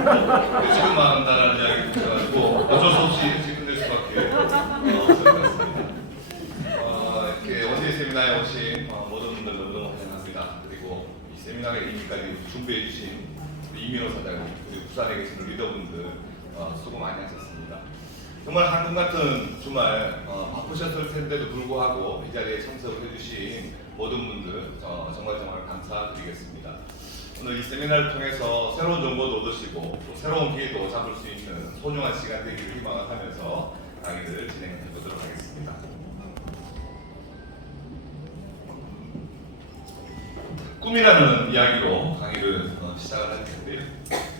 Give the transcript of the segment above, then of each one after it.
지금 말한다는 이야기 들어가지고 어쩔 수 없이 일찍 끝낼 수밖에 없습니다. 이렇게 원데이 세미나에 오신 모든 분들 너무너무 환영합니다. 그리고 이 세미나의 의미까지 준비해 주신 이민호 사장 그리고 부산에 계신 리더분들 수고 많이 하셨습니다. 정말 한국 같은 주말 바쁘셨을 텐데도 불구하고 이 자리에 참석을 해주신 모든 분들 정말 감사드리겠습니다. 오늘 이 세미나를 통해서 새로운 정보도 얻으시고 또 새로운 기회도 잡을 수 있는 소중한 시간 되기를 희망을 하면서 강의를 진행해 보도록 하겠습니다. 꿈이라는 이야기로 강의를 시작을 할 텐데요.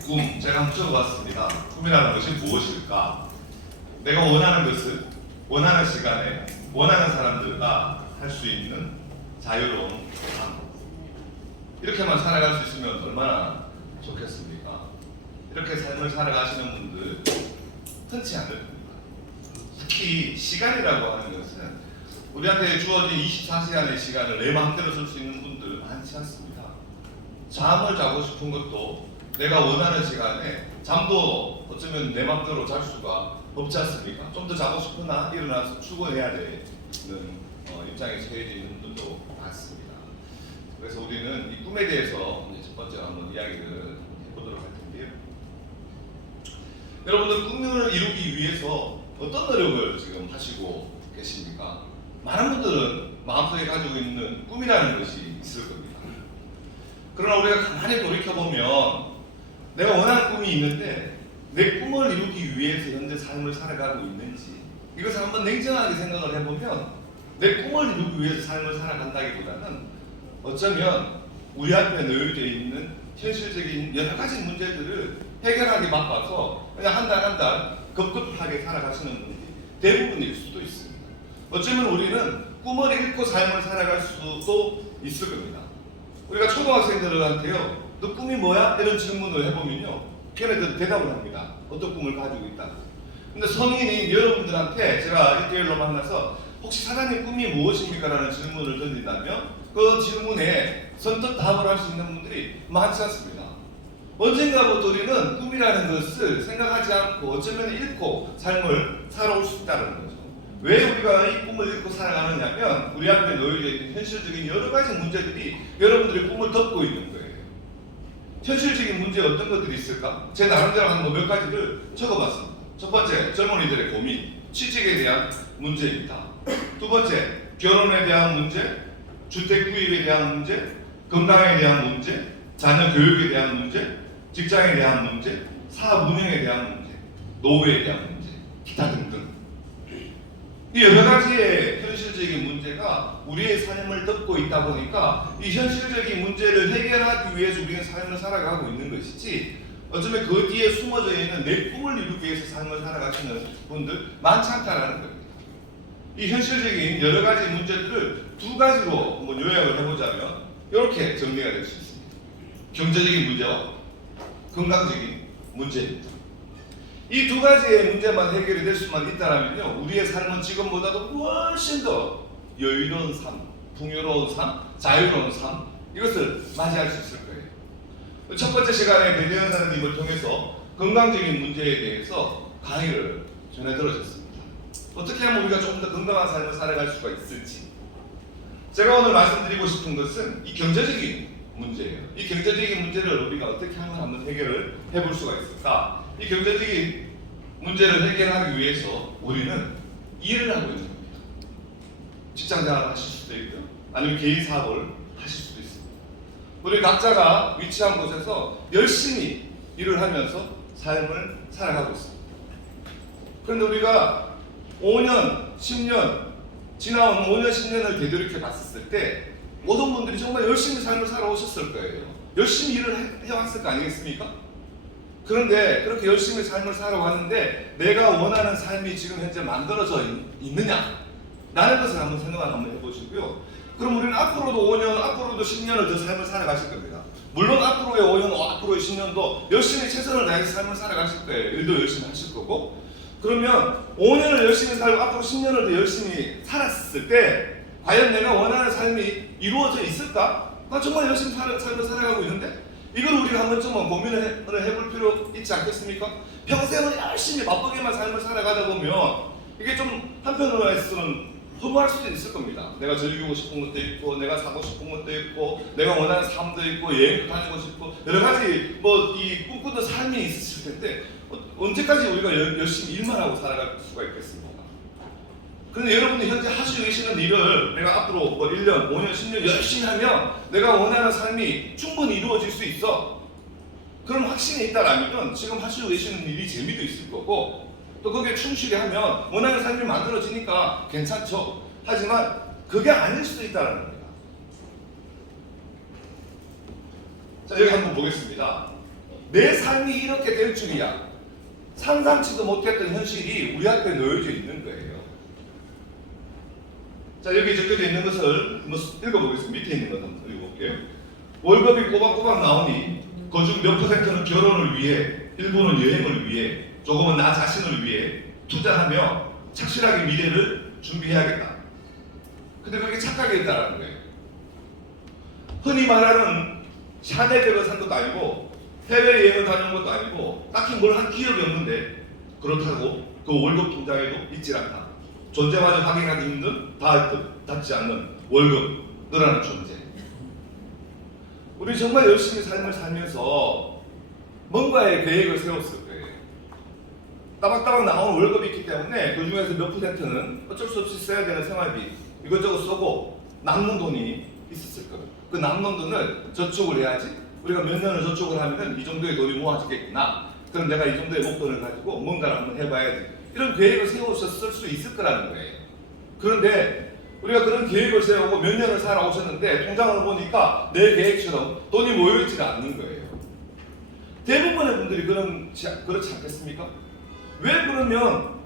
꿈, 제가 한번 적어봤습니다. 꿈이라는 것이 무엇일까? 내가 원하는 것을 원하는 시간에 원하는 사람들과 할 수 있는 자유로운 삶. 이렇게만 살아갈 수 있으면 얼마나 좋겠습니까? 이렇게 삶을 살아가시는 분들 흔치 않을 겁니다. 특히 시간이라고 하는 것은 우리한테 주어진 24시간의 시간을 내 마음대로 쓸 수 있는 분들 많지 않습니다. 잠을 자고 싶은 것도 내가 원하는 시간에 잠도 어쩌면 내 마음대로 잘 수가 없지 않습니까? 좀 더 자고 싶으나 일어나서 출근해야 되는 입장에 처해져 있는 분들도 많습니다. 그래서 우리는 이 꿈에 대해서 첫 번째 한번 이야기를 해보도록 할 텐데요. 여러분들 꿈을 이루기 위해서 어떤 노력을 지금 하시고 계십니까? 많은 분들은 마음속에 가지고 있는 꿈이라는 것이 있을 겁니다. 그러나 우리가 가만히 돌이켜보면 내가 원하는 꿈이 있는데 내 꿈을 이루기 위해서 현재 삶을 살아가고 있는지 이것을 한번 냉정하게 생각을 해보면 내 꿈을 이루기 위해서 삶을 살아간다기보다는 어쩌면 우리 앞에 놓여져 있는 현실적인 여러 가지 문제들을 해결하기 바빠서 그냥 한 달 한 달 급급하게 살아가시는 분들이 대부분일 수도 있습니다. 어쩌면 우리는 꿈을 잃고 삶을 살아갈 수도 있을 겁니다. 우리가 초등학생들한테요, 너 꿈이 뭐야? 이런 질문을 해보면요, 걔네들 대답을 합니다. 어떤 꿈을 가지고 있다. 근데 성인인 여러분들한테 제가 1대1로 만나서 혹시 사장님 꿈이 무엇입니까? 라는 질문을 던진다면 그 질문에 선뜻 답을 할 수 있는 분들이 많지 않습니다. 언젠가부터 우리는 꿈이라는 것을 생각하지 않고 어쩌면 잃고 삶을 살아올 수 있다는 거죠. 왜 우리가 이 꿈을 잃고 살아가느냐면 우리 앞에 놓여져 있는 현실적인 여러 가지 문제들이 여러분들의 꿈을 덮고 있는 거예요. 현실적인 문제 어떤 것들이 있을까? 제 나름대로 한 몇 가지를 적어봤습니다. 첫 번째, 젊은이들의 고민, 취직에 대한 문제입니다. 두 번째, 결혼에 대한 문제, 주택 구입에 대한 문제, 건강에 대한 문제, 자녀 교육에 대한 문제, 직장에 대한 문제, 사업 운영에 대한 문제, 노후에 대한 문제, 기타 등등. 이 여러 가지의 현실적인 문제가 우리의 삶을 덮고 있다 보니까 이 현실적인 문제를 해결하기 위해서 우리는 삶을 살아가고 있는 것이지 어쩌면 그 뒤에 숨어져 있는 내 꿈을 이루기 위해서 삶을 살아가시는 분들 많지 않다라는 겁니다. 이 현실적인 여러 가지 문제들을 두 가지로 한번 요약을 해보자면 이렇게 정리가 될 수 있습니다. 경제적인 문제와 건강적인 문제입니다. 이 두 가지의 문제만 해결이 될 수만 있다면요, 우리의 삶은 지금보다도 훨씬 더 여유로운 삶, 풍요로운 삶, 자유로운 삶 이것을 맞이할 수 있을 거예요. 첫 번째 시간에 배대현 사장님을 통해서 건강적인 문제에 대해서 강의를 전해 들으셨습니다. 어떻게 하면 우리가 조금 더 건강한 삶을 살아갈 수가 있을지. 제가 오늘 말씀드리고 싶은 것은 이 경제적인 문제예요. 이 경제적인 문제를 우리가 어떻게 하면 한번 해결을 해볼 수가 있을까? 이 경제적인 문제를 해결하기 위해서 우리는 일을 하고 있는 겁니다. 직장생활을 하실 수도 있고요. 아니면 개인 사업을 하실 수도 있습니다. 우리 각자가 위치한 곳에서 열심히 일을 하면서 삶을 살아가고 있습니다. 그런데 우리가 5년, 10년, 지나온 5년, 10년을 되돌이켜 봤을 때 모든 분들이 정말 열심히 삶을 살아오셨을 거예요. 열심히 일을 해왔을 거 아니겠습니까? 그런데 그렇게 열심히 삶을 살아왔는데 내가 원하는 삶이 지금 현재 만들어져 있느냐? 라는 것을 한번 생각을 한번 해보시고요. 그럼 우리는 앞으로도 5년, 앞으로도 10년을 더 삶을 살아가실 겁니다. 물론 앞으로의 5년, 앞으로의 10년도 열심히 최선을 다해서 삶을 살아가실 거예요. 일도 열심히 하실 거고. 그러면 5년을 열심히 살고 앞으로 10년을 더 열심히 살았을 때 과연 내가 원하는 삶이 이루어져 있을까? 나 정말 열심히 삶을 살아가고 있는데 이걸 우리가 한 번쯤은 고민을 해볼 필요 있지 않겠습니까? 평생을 열심히 바쁘게만 삶을 살아가다 보면 이게 좀 한편으로는 허무할 수도 있을 겁니다. 내가 즐기고 싶은 것도 있고, 내가 사고 싶은 것도 있고, 내가 원하는 삶도 있고, 여행도 다니고 싶고, 여러 가지 이 꿈꾸던 삶이 있으실 텐데 언제까지 우리가 열심히 일만 하고 살아갈 수가 있겠습니까? 그런데 여러분이 현재 하시고 계시는 일을 내가 앞으로 1년, 5년, 10년 열심히 하면 내가 원하는 삶이 충분히 이루어질 수 있어. 그런 확신이 있다라면 지금 하시고 계시는 일이 재미도 있을 거고, 또 거기에 충실히 하면 원하는 삶이 만들어지니까 괜찮죠. 하지만 그게 아닐 수도 있다는 겁니다. 자, 여기 한번 보겠습니다. 내 삶이 이렇게 될 줄이야. 상상치도 못했던 현실이 우리 앞에 놓여져 있는 거예요. 자, 여기 적혀져 있는 것을 한번 읽어보겠습니다. 밑에 있는 것 한번 읽어볼게요. 월급이 꼬박꼬박 나오니 그중 몇 %는 결혼을 위해, 일부는 여행을 위해, 조금은 나 자신을 위해 투자하며 착실하게 미래를 준비해야겠다. 근데 그게 착각이 있다는 거예요. 흔히 말하는 샤넬백을 산 것도 아니고 해외여행을 다녀온 것도 아니고 딱히 뭘 한 기억이 없는데 그렇다고 그 월급 통장에도 있지 않다. 존재마저 확인하기 힘든 닿지 않는 월급, 너라는 존재. 우리 정말 열심히 삶을 살면서 뭔가의 계획을 세웠을 거예요. 따박따박 나오는 월급이 있기 때문에 그 중에서 몇 %는 어쩔 수 없이 써야 되는 생활비 이것저것 쓰고 남는 돈이 있었을 거예요. 그 남는 돈을 저축을 해야지. 우리가 몇 년을 저축을 하면 이 정도의 돈이 모아지겠구나. 그럼 내가 이 정도의 목돈을 가지고 뭔가를 한번 해봐야지. 이런 계획을 세우셨을 수 있을 거라는 거예요. 그런데 우리가 그런 계획을 세우고 몇 년을 살아오셨는데 통장을 보니까 내 계획처럼 돈이 모여있지는 않는 거예요. 대부분의 분들이 그렇지 않겠습니까? 왜 그러면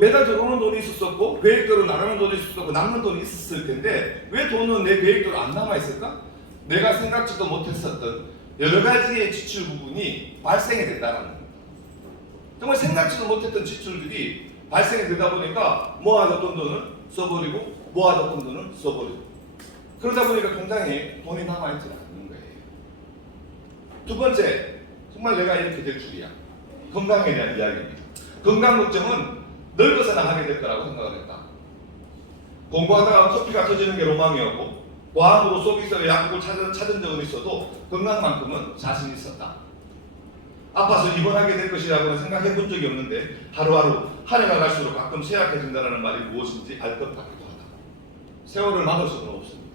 매달 들어오는 돈이 있었고 계획대로 나가는 돈이 있었고 남는 돈이 있었을 텐데 왜 돈은 내 계획대로 안 남아있을까? 내가 생각지도 못했었던 여러 가지의 지출 부분이 발생이 된다는 겁니다. 정말 생각지도 못했던 지출들이 발생이 되다 보니까 모아뒀던 돈을 써버리고 모아뒀던 돈을 써버리고 그러다 보니까 통장에 돈이 남아있지 않는 거예요. 두 번째, 정말 내가 이렇게 될 줄이야. 건강에 대한 이야기입니다. 건강 걱정은 늙어서나 하게 될 거라고 생각을 했다. 공부하다가 코피가 터지는 게 로망이었고 과학으로 속이서 약국을 찾은 적은 있어도 건강만큼은 자신 있었다. 아파서 입원하게 될 것이라고는 생각해 본 적이 없는데 하루하루 한 해가 갈수록 가끔 쇠약해진다는 말이 무엇인지 알 것 같기도 하다. 세월을 막을 수는 없습니다.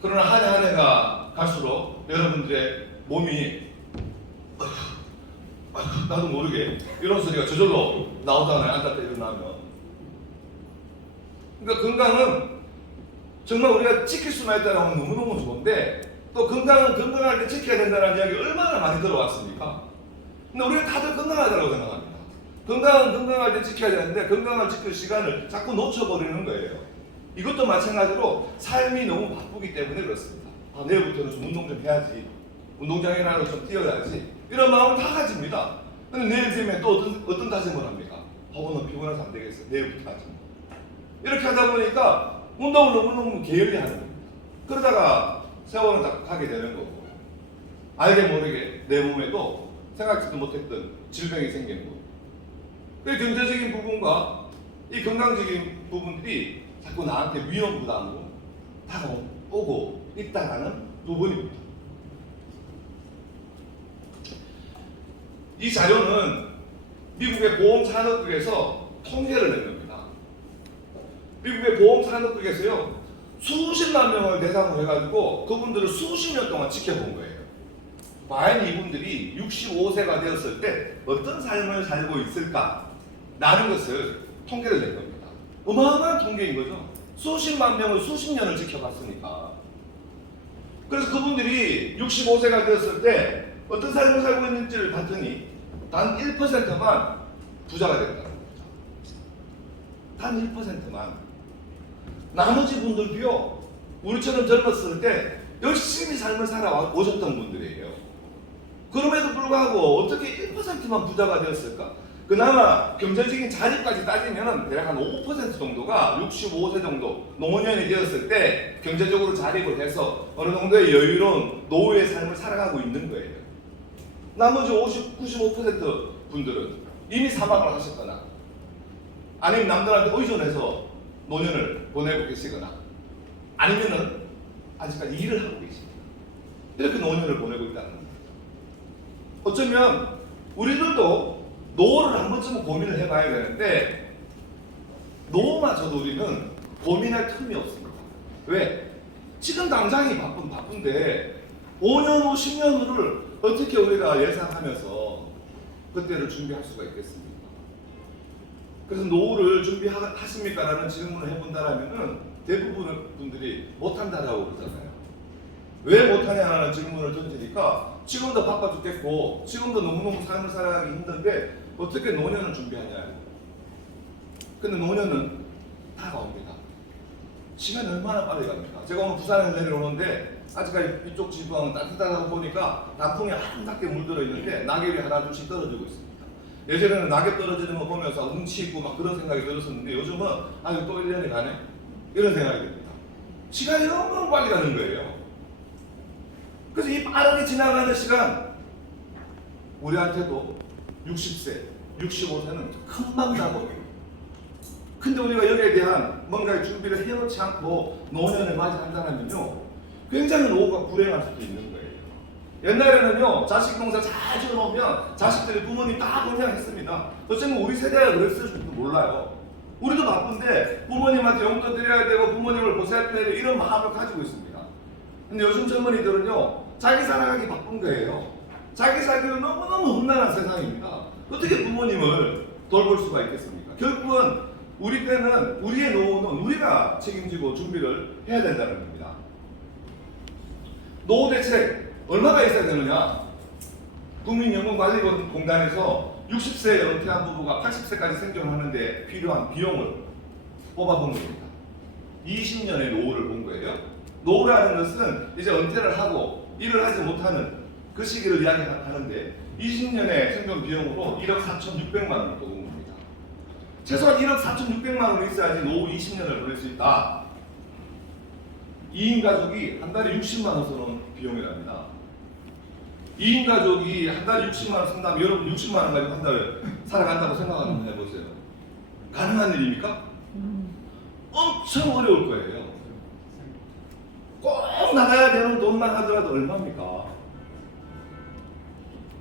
그러나 한 해가 갈수록 여러분들의 몸이 나도 모르게 이런 소리가 저절로 나오잖아요. 앉았다 일어나면. 그러니까 건강은 정말 우리가 지킬 수만 있다는 건 너무너무 좋은데 또 건강은 건강할 때 지켜야 된다는 이야기 얼마나 많이 들어왔습니까? 근데 우리는 다들 건강하다고 생각합니다. 건강은 건강할 때 지켜야 되는데 건강을 지킬 시간을 자꾸 놓쳐버리는 거예요. 이것도 마찬가지로 삶이 너무 바쁘기 때문에 그렇습니다. 내일부터는 좀 운동 좀 해야지. 운동장이라도 좀 뛰어야지. 이런 마음은 다 가집니다. 근데 내일 되면 또 어떤 다짐을 합니까? 오늘 피곤해서 안 되겠어. 내일부터 하지. 이렇게 하다 보니까 운동을 너무너무 게을리 하는 겁니다. 그러다가 세월은 다 가게 되는 거고 알게 모르게 내 몸에도 생각지도 못했던 질병이 생기는 거고 그 경제적인 부분과 이 건강적인 부분들이 자꾸 나한테 위험 부담으로 다가오고 있다라는 부분입니다. 이 자료는 미국의 보험산업국에서 통계를 낸 겁니다. 미국의 보험산업국에서요 수십만 명을 대상으로 해가지고 그분들을 수십 년 동안 지켜본 거예요. 과연 이분들이 65세가 되었을 때 어떤 삶을 살고 있을까라는 것을 통계를 낸 겁니다. 어마어마한 통계인 거죠. 수십만 명을 수십 년을 지켜봤으니까. 그래서 그분들이 65세가 되었을 때 어떤 삶을 살고 있는지를 봤더니 단 1%만 부자가 됐다는 겁니다. 단 1%만. 나머지 분들도요 우리처럼 젊었을 때 열심히 삶을 살아오셨던 분들이에요. 그럼에도 불구하고 어떻게 1%만 부자가 되었을까? 그나마 경제적인 자립까지 따지면은 대략 한 5% 정도가 65세 정도 노년이 되었을 때 경제적으로 자립을 해서 어느 정도의 여유로운 노후의 삶을 살아가고 있는 거예요. 나머지 95% 분들은 이미 사망을 하셨거나 아니면 남들한테 의존해서 노년을 보내고 계시거나 아니면은 아직까지 일을 하고 계십니다. 이렇게 노년을 보내고 있다는 겁니다. 어쩌면 우리들도 노후를 한 번쯤은 고민을 해봐야 되는데 노후마저도 우리는 고민할 틈이 없습니다. 왜? 지금 당장이 바쁜데 5년 후 10년 후를 어떻게 우리가 예상하면서 그때를 준비할 수가 있겠습니까? 그래서 노후를 준비하십니까? 라는 질문을 해본다라면은 대부분의 분들이 못한다라고 그러잖아요. 왜 못하냐는 질문을 던지니까 지금도 바빠 죽겠고 지금도 너무너무 삶을 살아가기 힘든데 어떻게 노년을 준비하냐. 근데 노년은 다가옵니다. 시간이 얼마나 빨리 갑니까? 제가 오늘 부산에서 내려오는데 아직까지 이쪽 지방은 따뜻하다고 보니까 단풍이 아름답게 물들어 있는데 낙엽이 하나 둘씩 떨어지고 있습니다. 예전에는 낙엽 떨어지는 거 보면서 운치 있고 막 그런 생각이 들었었는데 요즘은 아유 또 1년이 가네? 이런 생각이 듭니다. 시간이 너무 빨리 가는 거예요. 그래서 이 빠르게 지나가는 시간 우리한테도 60세, 65세는 금방 가고 근데 우리가 여기에 대한 뭔가의 준비를 해놓지 않고 노년을 맞이한다면요 굉장히 노후가 불행할 수도 있는 거예요. 옛날에는요 자식 농사 잘 지어놓으면 자식들이 부모님 다 건강했습니다. 어쩌면 우리 세대가 그랬을지도 몰라요. 우리도 바쁜데 부모님한테 용돈 드려야 되고 부모님을 보살펴야 되고 이런 마음을 가지고 있습니다. 근데 요즘 젊은이들은요 자기 살아가기 바쁜 거예요. 자기 살기로 너무너무 험난한 세상입니다. 어떻게 부모님을 돌볼 수가 있겠습니까? 결국은 우리 때는 우리의 노후는 우리가 책임지고 준비를 해야 된다는 겁니다. 노후 대책 얼마가 있어야 되느냐? 국민연금관리공단에서 60세에 은퇴한 부부가 80세까지 생존하는데 필요한 비용을 뽑아본 겁니다. 20년의 노후를 본 거예요. 노후라는 것은 이제 은퇴를 하고 일을 하지 못하는 그 시기를 이야기하는데 20년의 생존 비용으로 1억 4,600만 원을 뽑은 겁니다. 최소한 1억 4,600만 원이 있어야지 노후 20년을 보낼 수 있다. 2인 가족이 한 달에 60만 원 쓰는 비용이랍니다. 2인 가족이 한 달에 60만 원 쓴다면 여러분 60만 원 가지고 한 달에 살아간다고 생각하면 해보세요. 가능한 일입니까? 엄청 어려울 거예요. 꼭 나가야 되는 돈만 하더라도 얼마입니까?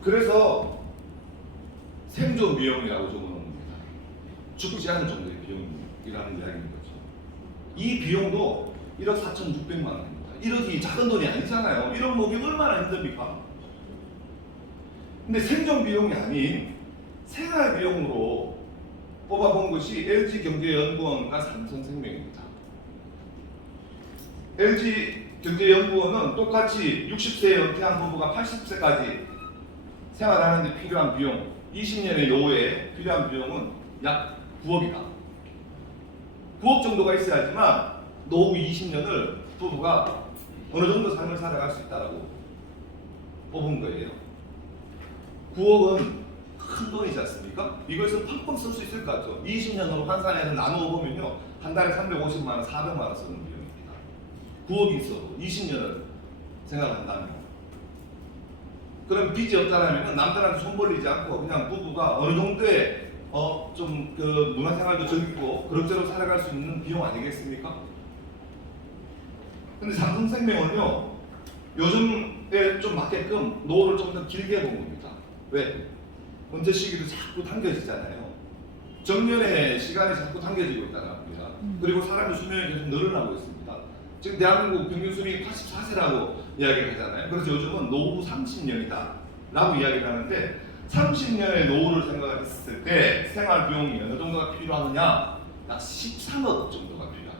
그래서 생존 비용이라고 적어놓습니다. 죽지 않을 정도의 비용이라는 이야기인 거죠. 이 비용도 1억 4,600만 원입니다. 1억이 작은 돈이 아니잖아요. 1억 모으기 얼마나 힘듭니까? 근데 생존 비용이 아닌 생활 비용으로 뽑아본 것이 LG경제연구원과 삼성생명입니다. LG경제연구원은 똑같이 60세에 은퇴한 부부가 80세까지 생활하는 데 필요한 비용, 20년의 노후에 필요한 비용은 약 9억이다. 9억 정도가 있어야지만 노후 20년을 부부가 어느 정도 삶을 살아갈 수 있다고 뽑은 거예요. 9억은 큰 돈이지 않습니까? 이것을 펑펑 쓸 수 있을 것 같죠? 20년으로 환산해서 나누어 보면요, 한 달에 350만 원, 400만 원 쓰는 비용입니다. 9억이 있어도 20년을 생각한다면. 그럼 빚이 없다라면 남들한테 손 벌리지 않고 그냥 부부가 어느 정도의 좀 그 문화생활도 즐기고 그럭저럭 살아갈 수 있는 비용 아니겠습니까? 근데 삼성생명은요 요즘에 좀 맞게끔 노후를 좀 더 길게 본 겁니다. 왜? 은퇴 시기도 자꾸 당겨지잖아요. 정년의 시간이 자꾸 당겨지고 있다는 겁니다. 그리고 사람의 수명이 계속 늘어나고 있습니다. 지금 대한민국 평균 수명이 84세라고 이야기를 하잖아요. 그래서 요즘은 노후 30년이다 라고 이야기를 하는데 30년의 노후를 생각했을 때 생활 비용이 어느 정도가 필요하느냐? 약 13억 정도가 필요합니다.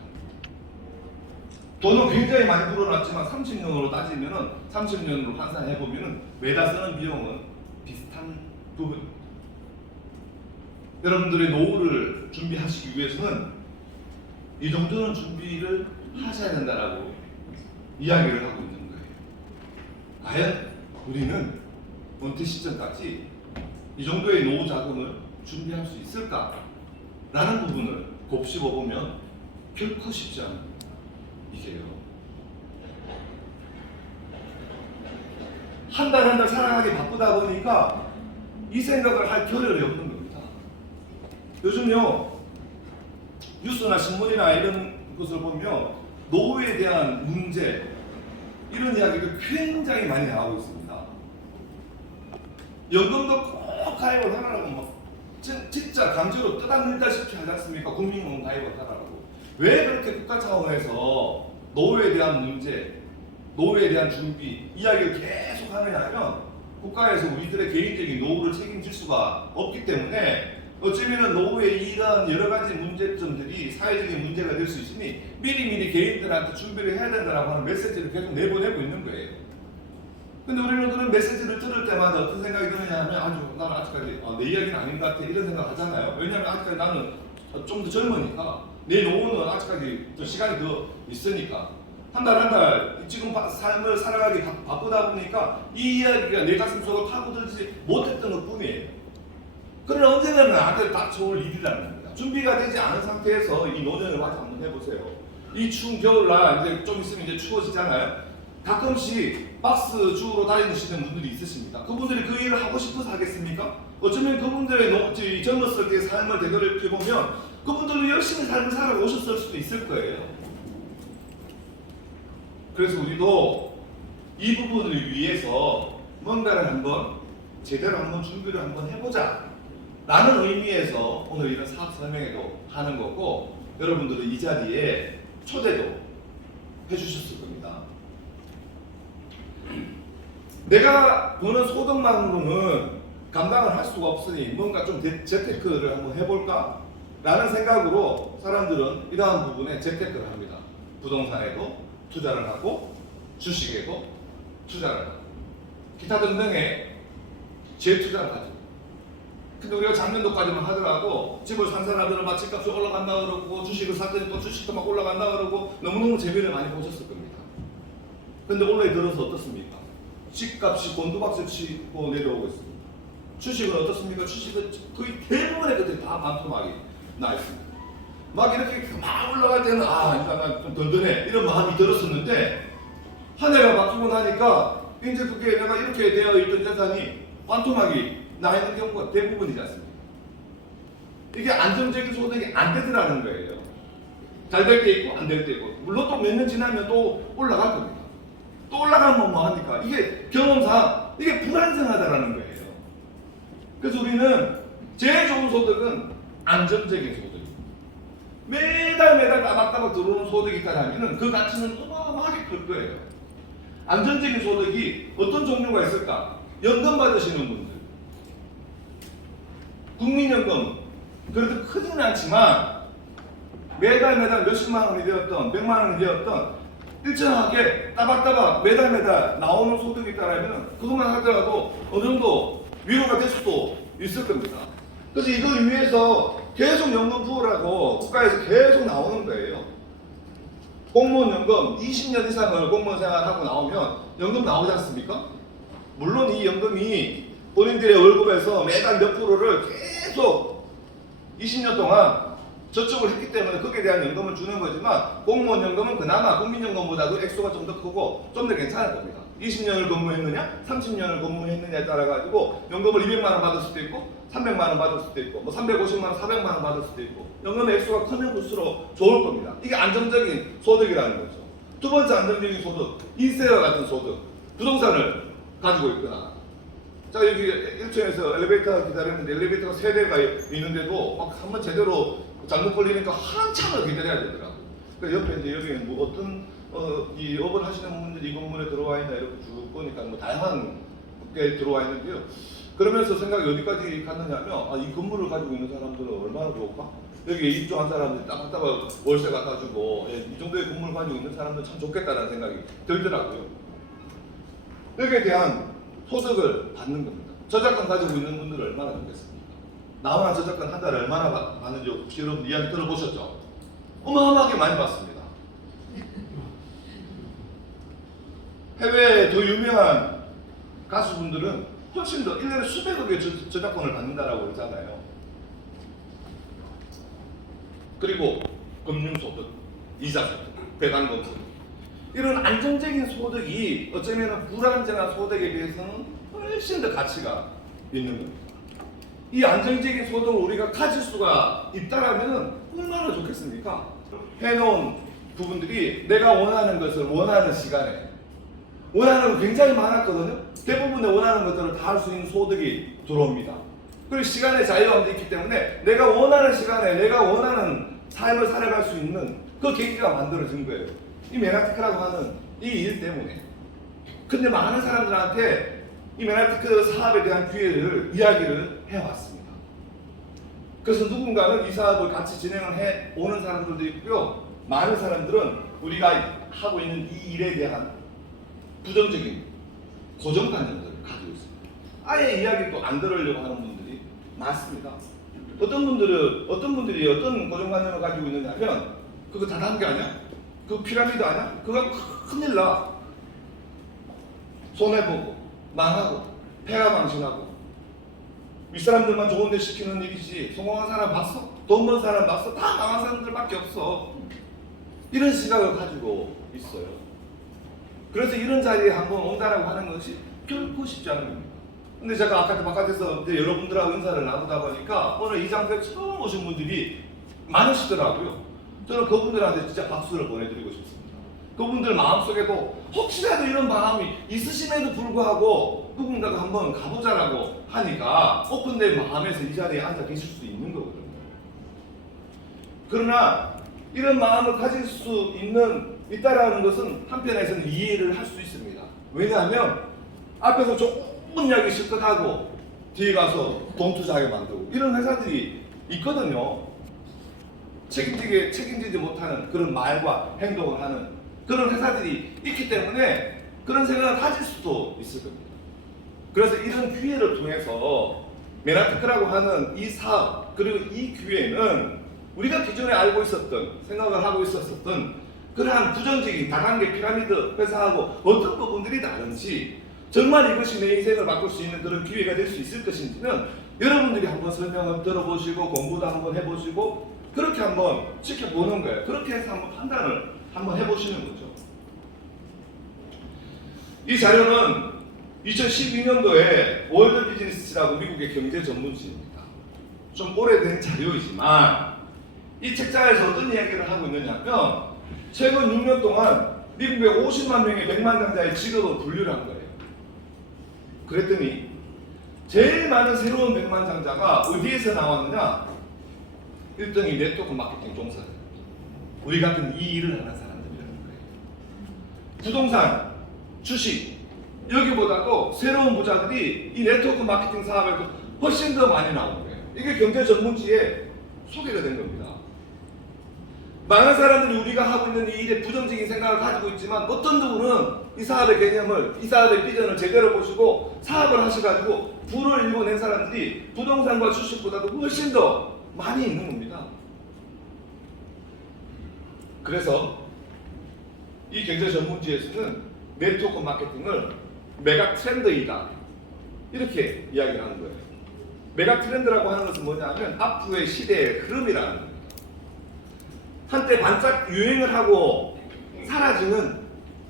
돈은 굉장히 많이 불어났지만 30년으로 따지면은 30년으로 환산해보면은 매달 쓰는 비용은 비슷한 부분입니다. 여러분들의 노후를 준비하시기 위해서는 이 정도는 준비를 하셔야 된다라고 이야기를 하고 있는 거예요. 과연 우리는 은퇴 시점까지 이 정도의 노후 자금을 준비할 수 있을까? 라는 부분을 곱씹어 보면 결코 쉽지 않은 이게요. 한 달 한 달 살아가기 바쁘다 보니까 이 생각을 할 겨를이 없는 겁니다. 요즘요 뉴스나 신문이나 이런 것을 보면 노후에 대한 문제 이런 이야기를 굉장히 많이 나오고 있습니다. 연금도 꼭 가입을 하라고 막 진짜 강제로 떠담는다시피 하지 않습니까? 국민연금 가입을 하라고. 왜 그렇게 국가 차원에서 노후에 대한 문제, 노후에 대한 준비 이야기를 계속 하느냐 하면 국가에서 우리들의 개인적인 노후를 책임질 수가 없기 때문에 어쩌면 노후에 이런 여러 가지 문제점들이 사회적인 문제가 될 수 있으니 미리미리 개인들한테 준비를 해야 된다라고 하는 메시지를 계속 내보내고 있는 거예요. 근데 우리는 그런 메시지를 들을 때마다 어떤 생각이 드느냐 하면 아주 나는 아직까지 내 이야기는 아닌 것 같아 이런 생각 하잖아요. 왜냐하면 아직까지 나는 좀 더 젊으니까 내 노후는 아직까지 좀 시간이 더 있으니까 한 달 한 달 지금 삶을 살아가기 바쁘다 보니까 이 이야기가 내 가슴 속을 파고들지 못했던 것 뿐이에요. 그러나 언젠가는 나한테 닥쳐올 일이라는 겁니다. 준비가 되지 않은 상태에서 이 노년을 와서 한번 해보세요. 이 추운 겨울날 이제 좀 있으면 이제 추워지잖아요. 가끔씩 박스 주우러 다니시는 분들이 있으십니까? 그분들이 그 일을 하고 싶어서 하겠습니까? 어쩌면 그분들의 젊었을 때의 삶을 되돌이켜보면 그분들도 열심히 삶을 살아오셨을 수도 있을 거예요. 그래서 우리도 이 부분을 위해서 뭔가를 한번 제대로 한번 준비를 한번 해보자 라는 의미에서 오늘 이런 사업 설명회도 하는 거고 여러분들은 이 자리에 초대도 해주셨을 겁니다. 내가 버는 소득만으로는 감당을 할 수가 없으니 뭔가 좀 재테크를 한번 해볼까? 라는 생각으로 사람들은 이러한 부분에 재테크를 합니다. 부동산에도 투자를 하고 주식에도 투자를 하고 기타 등등의 재투자를 하죠. 근데 우리가 작년도까지만 하더라도 집을 산 사람들은 막 집값이 올라간다 그러고 주식을 샀더니 또 주식도 막 올라간다 그러고 너무너무 재미를 많이 보셨을 겁니다. 근데 올해 들어서 어떻습니까? 집값이 곤두박질 치고 내려오고 있습니다. 주식은 어떻습니까? 주식은 거의 대부분의 것들이 다 반토막이 나 있습니다. 막 이렇게 막 올라갈 때는 일단 좀 든든해 이런 마음이 들었었는데 한 해가 바뀌고 나니까 이제 그게 내가 이렇게 되어 있던 재산이 반토막이 나 있는 경우가 대부분이지 않습니까? 이게 안정적인 소득이 안 되더라는 거예요. 잘 될 때 있고 안 될 때 있고 물론 또 몇 년 지나면 또 올라갈 겁니다. 또 올라가면 뭐 합니까? 이게 경험상 이게 불안정하다라는 거예요. 그래서 우리는 제일 좋은 소득은 안정적인 소득. 매달 따박따박 들어오는 소득이 있다면 그 가치는 어마어마하게 클 거예요. 안정적인 소득이 어떤 종류가 있을까? 연금 받으시는 분들, 국민연금 그래도 크지는 않지만 매달 몇십만 원이 되었던 100만 원이 되었던 일정하게 따박따박 매달 나오는 소득이 있다면 그것만 하더라도 어느 정도 위로가 될 수도 있을 겁니다. 그래서 이걸 위해서 계속 연금 부으라고 국가에서 계속 나오는 거예요. 공무원 연금 20년 이상을 공무원 생활하고 나오면 연금 나오지 않습니까? 물론 이 연금이 본인들의 월급에서 매달 몇 프로를 계속 20년 동안 저축을 했기 때문에 거기에 대한 연금을 주는 거지만 공무원 연금은 그나마 국민연금보다도 액수가 좀 더 크고 좀 더 괜찮을 겁니다. 20년을 근무했느냐 30년을 근무했느냐에 따라 가지고 연금을 200만 원 받을 수도 있고 300만 원 받을 수도 있고 뭐 350만 원 400만 원 받을 수도 있고 연금의 액수가 크면 클수록 좋을 겁니다. 이게 안정적인 소득이라는 거죠. 두 번째 안정적인 소득 인세와 같은 소득 부동산을 가지고 있거나 자 여기 1층에서 엘리베이터 기다렸는데 엘리베이터가 3대가 있는데도 막 한번 제대로 잘못 걸리니까 한참을 기다려야 되더라고요. 그러니까 옆에 이제 여기는 뭐 어떤 이 업을 하시는 분들이 이 건물에 들어와 있나 이렇게 쭉 보니까 뭐 다양한 게 들어와 있는데요. 그러면서 생각이 어디까지 갔느냐면 이 건물을 가지고 있는 사람들은 얼마나 좋을까? 여기 입주한 사람들이 따박따박 월세 갖다주고 이 정도의 건물 가지고 있는 사람들은 참 좋겠다라는 생각이 들더라고요. 여기에 대한 소득을 받는 겁니다. 저작권 가지고 있는 분들은 얼마나 좋겠습니까? 나오나 저작권 한 달에 얼마나 받는지 혹시 여러분 이야기 들어보셨죠? 어마어마하게 많이 받습니다. 해외의 더 유명한 가수분들은 훨씬 더 1년에 수백억의 저작권을 받는다라고 그러잖아요. 그리고 금융소득, 이자소득, 배당금소득, 이런 안정적인 소득이 어쩌면 불안정한 소득에 비해서는 훨씬 더 가치가 있는 겁니다. 이 안정적인 소득을 우리가 가질 수가 있다라면 얼마나 좋겠습니까? 해놓은 부분들이 내가 원하는 것을 원하는 시간에 원하는 거 굉장히 많았거든요. 대부분의 원하는 것들을 다 할 수 있는 소득이 들어옵니다. 그리고 시간의 자유함도 있기 때문에 내가 원하는 시간에 내가 원하는 삶을 살아갈 수 있는 그 계기가 만들어진 거예요. 이 메가테크라고 하는 이 일 때문에. 근데 많은 사람들한테 이 메가테크 사업에 대한 기회를 이야기를 해왔습니다. 그래서 누군가는 이 사업을 같이 진행을 해 오는 사람들도 있고요. 많은 사람들은 우리가 하고 있는 이 일에 대한 부정적인 고정관념들을 가지고 있습니다. 아예 이야기도 안 들으려고 하는 분들이 많습니다. 어떤 분들이 어떤 고정관념을 가지고 있느냐면 그거 다단계 아니야? 그거 피라미드 아니야? 그거 큰일 나. 손해보고 망하고 폐가망신하고 윗사람들만 좋은데 시키는 일이지 성공한 사람 봤어? 돈 번 사람 봤어? 다 망한 사람들밖에 없어. 이런 시각을 가지고 있어요. 그래서 이런 자리에 한번 온다라고 하는 것이 결코 쉽지 않은 겁니다. 근데 제가 아까 바깥에서 여러분들하고 인사를 나누다 보니까 오늘 이 장소에 처음 오신 분들이 많으시더라고요. 저는 그분들한테 진짜 박수를 보내드리고 싶습니다. 그분들 마음속에도 혹시라도 이런 마음이 있으심에도 불구하고 누군가가 한번 가보자라고 하니까 오픈된 마음에서 이 자리에 앉아 계실 수 있는 거거든요. 그러나 이런 마음을 가질 수 있다라는 것은 한편에서는 이해를 할 수 있습니다. 왜냐하면 앞에서 좋은 이야기 실컷 하고 뒤에 가서 돈 투자하게 만들고 이런 회사들이 있거든요. 책임지지 못하는 그런 말과 행동을 하는 그런 회사들이 있기 때문에 그런 생각을 가질 수도 있을 겁니다. 그래서 이런 기회를 통해서 메가테크라고 하는 이 사업 그리고 이 기회는 우리가 기존에 알고 있었던 생각을 하고 있었던 그러한 부정적인 다단계 피라미드 회사하고 어떤 부분들이 다른지 정말 이것이 내 인생을 바꿀 수 있는 그런 기회가 될 수 있을 것인지는 여러분들이 한번 설명을 들어보시고 공부도 한번 해보시고 그렇게 한번 지켜보는 거예요. 그렇게 해서 한번 판단을 한번 해보시는 거죠. 이 자료는 2012년도에 월드 비즈니스라고 미국의 경제 전문지입니다. 좀 오래된 자료이지만 이 책자에서 어떤 이야기를 하고 있느냐면 최근 6년 동안 미국의 50만 명의 백만장자의 직업을 분류를 한 거예요. 그랬더니 제일 많은 새로운 백만장자가 어디에서 나왔느냐? 1등이 네트워크 마케팅 종사자. 우리 같은 이 일을 하는 사람들이라는 거예요. 부동산, 주식, 여기보다도 새로운 부자들이 이 네트워크 마케팅 사업에서 훨씬 더 많이 나오는 거예요. 이게 경제 전문지에 소개가 된 겁니다. 많은 사람들이 우리가 하고 있는 이 일에 부정적인 생각을 가지고 있지만 어떤 분은 이 사업의 개념을, 이 사업의 비전을 제대로 보시고 사업을 하셔가지고 부를 일궈낸 사람들이 부동산과 주식보다도 훨씬 더 많이 있는 겁니다. 그래서 이 경제 전문지에서는 네트워크 마케팅을 메가 트렌드이다 이렇게 이야기를 하는 거예요. 메가 트렌드라고 하는 것은 뭐냐면 앞으로의 시대의 흐름이라는 겁니다. 한때 반짝 유행을 하고 사라지는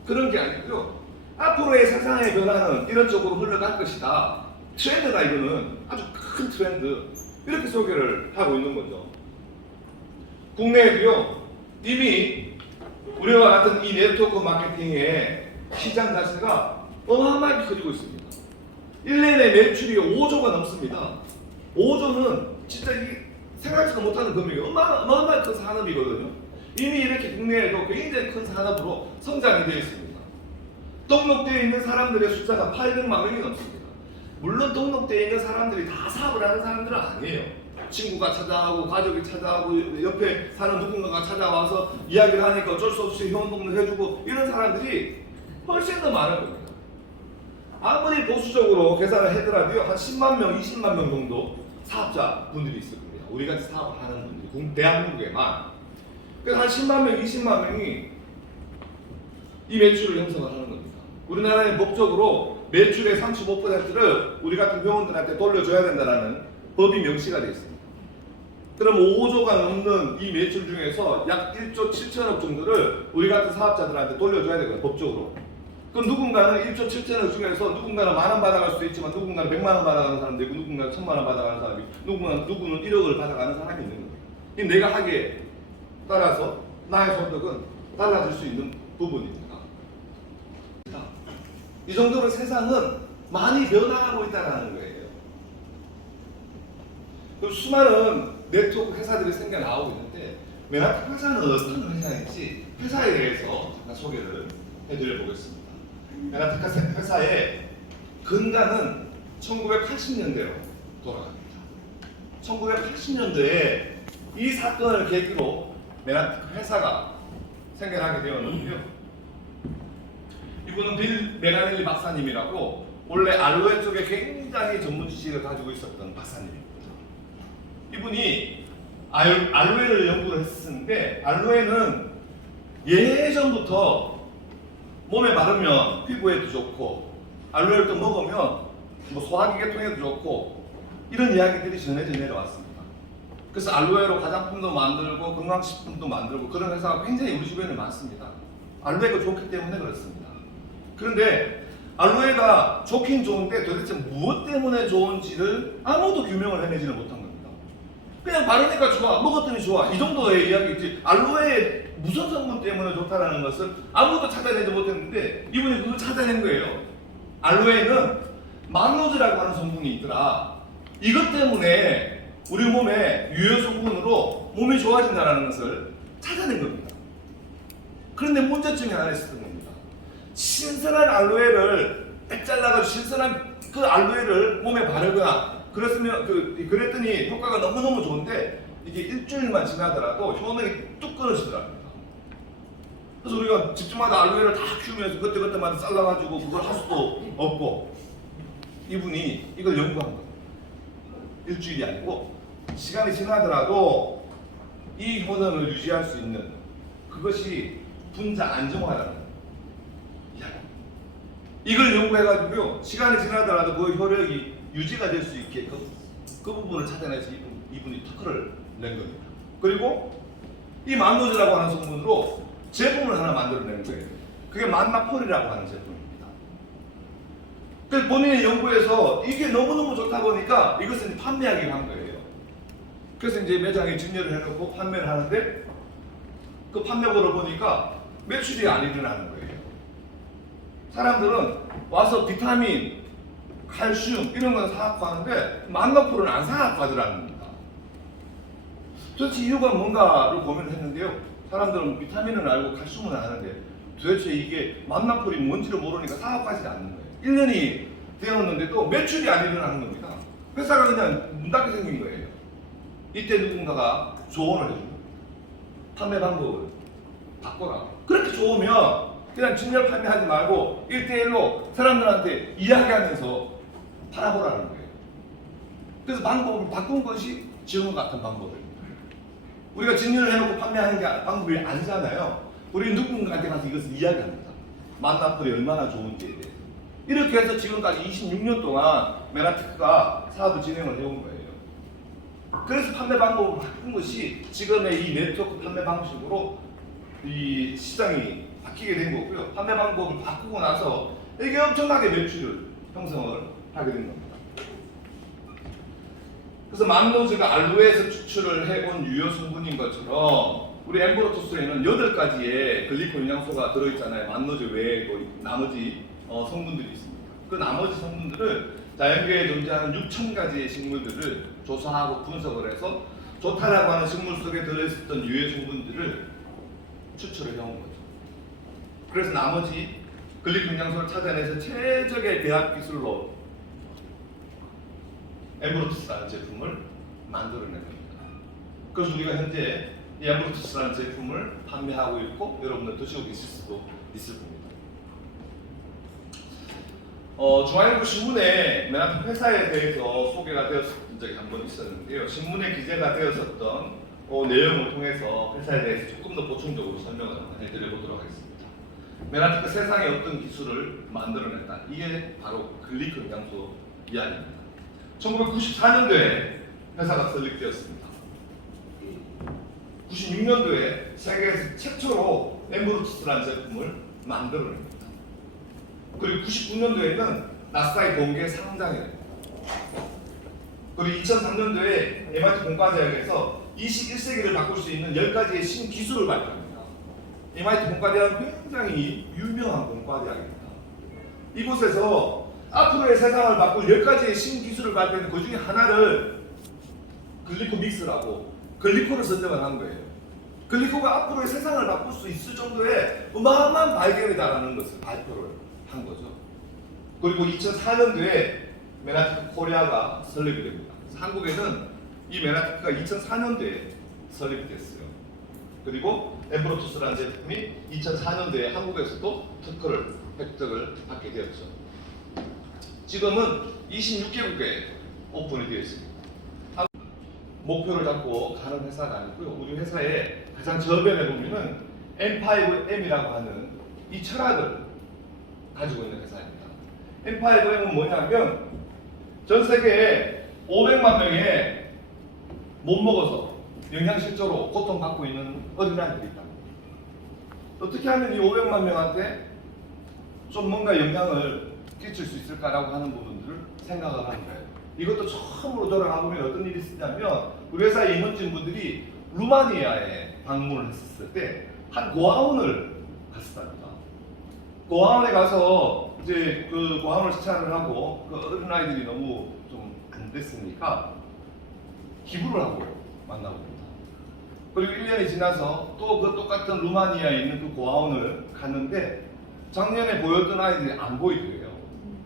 그런 게 아니고요. 앞으로의 세상의 변화는 이런 쪽으로 흘러갈 것이다. 트렌드다. 이거는 아주 큰 트렌드. 이렇게 소개를 하고 있는 거죠. 국내에도요. 이미 우리와 같은 이 네트워크 마케팅의 시장 자체가 어마어마하게 커지고 있습니다. 1년에 매출이 5조가 넘습니다. 5조는 진짜 이게 생각지도 못하는 금액이 어마어마하게 큰 산업이거든요. 이미 이렇게 국내에도 굉장히 큰 산업으로 성장이 되어 있습니다. 등록되어 있는 사람들의 숫자가 800만 명이 넘습니다. 물론 등록되어 있는 사람들이 다 사업을 하는 사람들은 아니에요. 친구가 찾아가고 가족이 찾아가고 옆에 사는 누군가가 찾아와서 이야기를 하니까 어쩔 수 없이 회원 등록 해주고 이런 사람들이 훨씬 더 많은 겁니다. 아무리 보수적으로 계산을 하더라도요. 한 10만 명, 20만 명 정도 사업자 분들이 있을 겁니다. 우리 같이 사업을 하는 분들이 대한민국에만. 그래서 한 10만 명, 20만 명이 이 매출을 형성을 하는 겁니다. 우리나라의 법적으로 매출의 35%를 우리 같은 병원들한테 돌려줘야 된다는 법이 명시가 되어 있습니다. 그럼 5조가 넘는 이 매출 중에서 약 1조 7천억 정도를 우리 같은 사업자들한테 돌려줘야 되거든요, 법적으로. 그럼 누군가는 1조 7천억 중에서 누군가는 10,000원 받아갈 수도 있지만 누군가는 100만 원 받아가는 사람도 있고 누군가는 1,000만 원 받아가는 사람이 있고 누구는 1억을 받아가는 사람이 있는 거예요. 이 내가 하기에 따라서 나의 소득은 달라질 수 있는 부분입니다. 이 정도로 세상은 많이 변화하고 있다는 거예요. 그럼 수많은 네트워크 회사들이 생겨 나오고 있는데 맨하탄 회사는 어떤 회사인지 회사에 대해서 잠깐 소개를 해드려 보겠습니다. 맨하탄 회사의 근간은 1980년대로 돌아갑니다. 1980년도에 이 사건을 계기로 맨하탄 회사가 생겨나게 되었는데요. 이분은 빌 메가넬리 박사님이라고 원래 알로에 쪽에 굉장히 전문 지식을 가지고 있었던 박사님입니다. 이분이 알로에를 연구를 했었는데 알로에는 예전부터 몸에 바르면 피부에도 좋고 알로에를 또 먹으면 뭐 소화기 계통에도 좋고 이런 이야기들이 전해져 내려왔습니다. 그래서 알로에로 화장품도 만들고 건강식품도 만들고 그런 회사가 굉장히 우리 주변에 많습니다. 알로에가 좋기 때문에 그렇습니다. 그런데 알로에가 좋긴 좋은데 도대체 무엇 때문에 좋은지를 아무도 규명을 해내지는 못한 겁니다. 그냥 바르니까 좋아, 먹었더니 좋아, 이 정도의 이야기지 알로에 무슨 성분 때문에 좋다라는 것을 아무도 찾아내지 못했는데 이분이 그걸 찾아낸 거예요. 알로에는 만노즈라고 하는 성분이 있더라. 이것 때문에 우리 몸에 유효 성분으로 몸이 좋아진다는 것을 찾아낸 겁니다. 그런데 문제점이 하나 있었던 겁니다. 신선한 알로에를 딱 잘라가지고 신선한 그 알로에를 몸에 바르거나 그랬더니 효과가 너무너무 좋은데 이게 일주일만 지나더라도 효능이 뚝 끊어지더랍니다. 그래서 우리가 집집마다 알로에를 다 키우면서 그때마다 잘라가지고 그걸 할 수도 없고 이분이 이걸 연구한 거예요. 일주일이 아니고 시간이 지나더라도 이 효능을 유지할 수 있는 그것이 분자 안정화라는 이야기. 이걸 연구해가지고요 시간이 지나더라도 그 효력이 유지가 될 수 있게끔 그 부분을 찾아내서 이분이 특허를 낸 겁니다. 그리고 이 만노즈라고 하는 성분으로 제품을 하나 만들어낸 거예요. 그게 만나폴이라고 하는 제품입니다. 그래서 본인의 연구에서 이게 너무너무 좋다 보니까 이것을 판매하기로 한 거예요. 그래서 이제 매장에 진열을 해놓고 판매를 하는데 그 판매고를 보니까 매출이 안 일어나는 거예요. 사람들은 와서 비타민, 칼슘 이런 건 사갖고 하는데 만나폴은 안 사갖고 하더라는 겁니다. 도대체 이유가 뭔가를 고민을 했는데요. 사람들은 비타민은 알고 칼슘은 아는데 도대체 이게 만나폴이 뭔지를 모르니까 사갖고 하지 않는 거예요. 1년이 되었는데도 매출이 안 일어나는 겁니다. 회사가 그냥 문 닫게 생긴 거예요. 이때 누군가가 조언을 해주고 판매 방법을 바꿔라. 그렇게 좋으면 그냥 진열 판매하지 말고 1대1로 사람들한테 이야기하면서 팔아보라는 거예요. 그래서 방법을 바꾼 것이 지금과 같은 방법입니다. 우리가 진열을 해놓고 판매하는 게 방법이 아니잖아요. 우리 누군가한테 가서 이것을 이야기합니다. 만나폴이 얼마나 좋은지에 대해서. 이렇게 해서 지금까지 26년 동안 맨하탄가 사업을 진행을 해온 거예요. 그래서 판매 방법을 바꾼 것이 지금의 이 네트워크 판매 방식으로 이 시장이 바뀌게 된 거고요. 판매 방법을 바꾸고 나서 이게 엄청나게 매출을 형성을 하게 된 겁니다. 그래서 만노즈가 알로에에서 추출을 해온 유효 성분인 것처럼 우리 엠브로토스에는 8가지의 글리코 영양소가 들어있잖아요. 만노즈 외에 나머지 성분들이 있습니다. 그 나머지 성분들을 자연계에 존재하는 6,000가지의 식물들을 조사하고 분석을 해서 좋다라고 하는 식물 속에 들어있었던 유해 성분들을 추출을 해온 거죠. 그래서 나머지 글리코 영양소를 찾아내서 최적의 배합 기술로 엠브로토스라는 제품을 만들어낸 겁니다. 그래서 우리가 현재 이 엠브로토스라는 제품을 판매하고 있고 여러분들 드시고 계실 수도 있을 겁니다. 중앙일보 신문에 맨하탄 회사에 대해서 소개가 되었던 적이 한 번 있었는데요. 신문에 기재가 되었었던 내용을 통해서 회사에 대해서 조금 더 보충적으로 설명을 해드려 보도록 하겠습니다. 맨하탄 세상에 어떤 기술을 만들어냈다. 이게 바로 글리코 영양소 이야기입니다. 1994년도에 회사가 설립되었습니다. 96년도에 세계에서 최초로 엠브루투스라는 제품을 만들어냅니다. 그리고 99년도에는 나스닥에 공개 상장이 됩니다. 그리고 2003년도에 MIT 공과대학에서 21세기를 바꿀 수 있는 10가지의 신기술을 발표합니다. MIT 공과대학은 굉장히 유명한 공과대학입니다. 이곳에서 앞으로의 세상을 바꿀 10가지의 신기술을 발표하는 그 중에 하나를 글리코믹스라고 글리코를 선정을 한 거예요. 글리코가 앞으로의 세상을 바꿀 수 있을 정도의 어마어마한 발견이다라는 것을 발표를 한 거죠. 그리고 2004년도에 메나티크 코리아가 설립이 됩니다. 그래서 한국에는 이 메나티크가 2004년도에 설립이 됐어요. 그리고 엠브로투스라는 제품이 2004년도에 한국에서도 특허를 획득을 받게 되었죠. 지금은 26개국에 오픈이 되어 있습니다. 목표를 잡고 가는 회사가 아니고요. 우리 회사의 가장 저변에 보면은 M5M이라고 하는 이 철학을 가지고 있는 회사입니다. M5M은 뭐냐면 전 세계에 500만 명의 못 먹어서 영양실조로 고통받고 있는 어린아이들이 있다. 어떻게 하면 이 500만 명한테 좀 뭔가 영향을 끼칠 수 있을까라고 하는 부분들을 생각을 하는 거예요. 이것도 처음으로 돌아가보면 어떤 일이 있었냐면 우리 회사의 임원진분들이 루마니아에 방문을 했었을 때 한 고아원을 갔었답니다. 고아원에 가서 이제 그 고아원을 시찰을 하고 그 어린아이들이 너무 좀 안 됐으니까 기부를 하고 만나봅니다. 그리고 1년이 지나서 또 그 똑같은 루마니아에 있는 그 고아원을 갔는데 작년에 보였던 아이들이 안 보이더래요.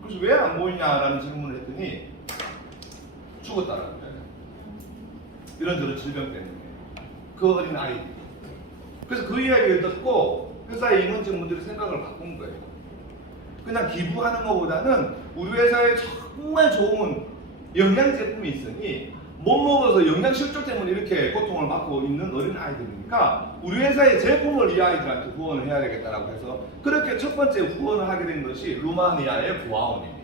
그래서 왜 안 보이냐라는 질문을 했더니 죽었다라는 거예요. 이런저런 질병 때문에 그 어린 아이들이. 그래서 그 이야기를 듣고 회사의 임원진분들이 생각을 바꾼 거예요. 그냥 기부하는 것보다는 우리 회사에 정말 좋은 영양 제품이 있으니 못 먹어서 영양실조 때문에 이렇게 고통을 받고 있는 어린 아이들이니까 우리 회사의 제품을 이 아이들한테 후원을 해야 되겠다라고 해서 그렇게 첫 번째 후원을 하게 된 것이 루마니아의 고아원입니다.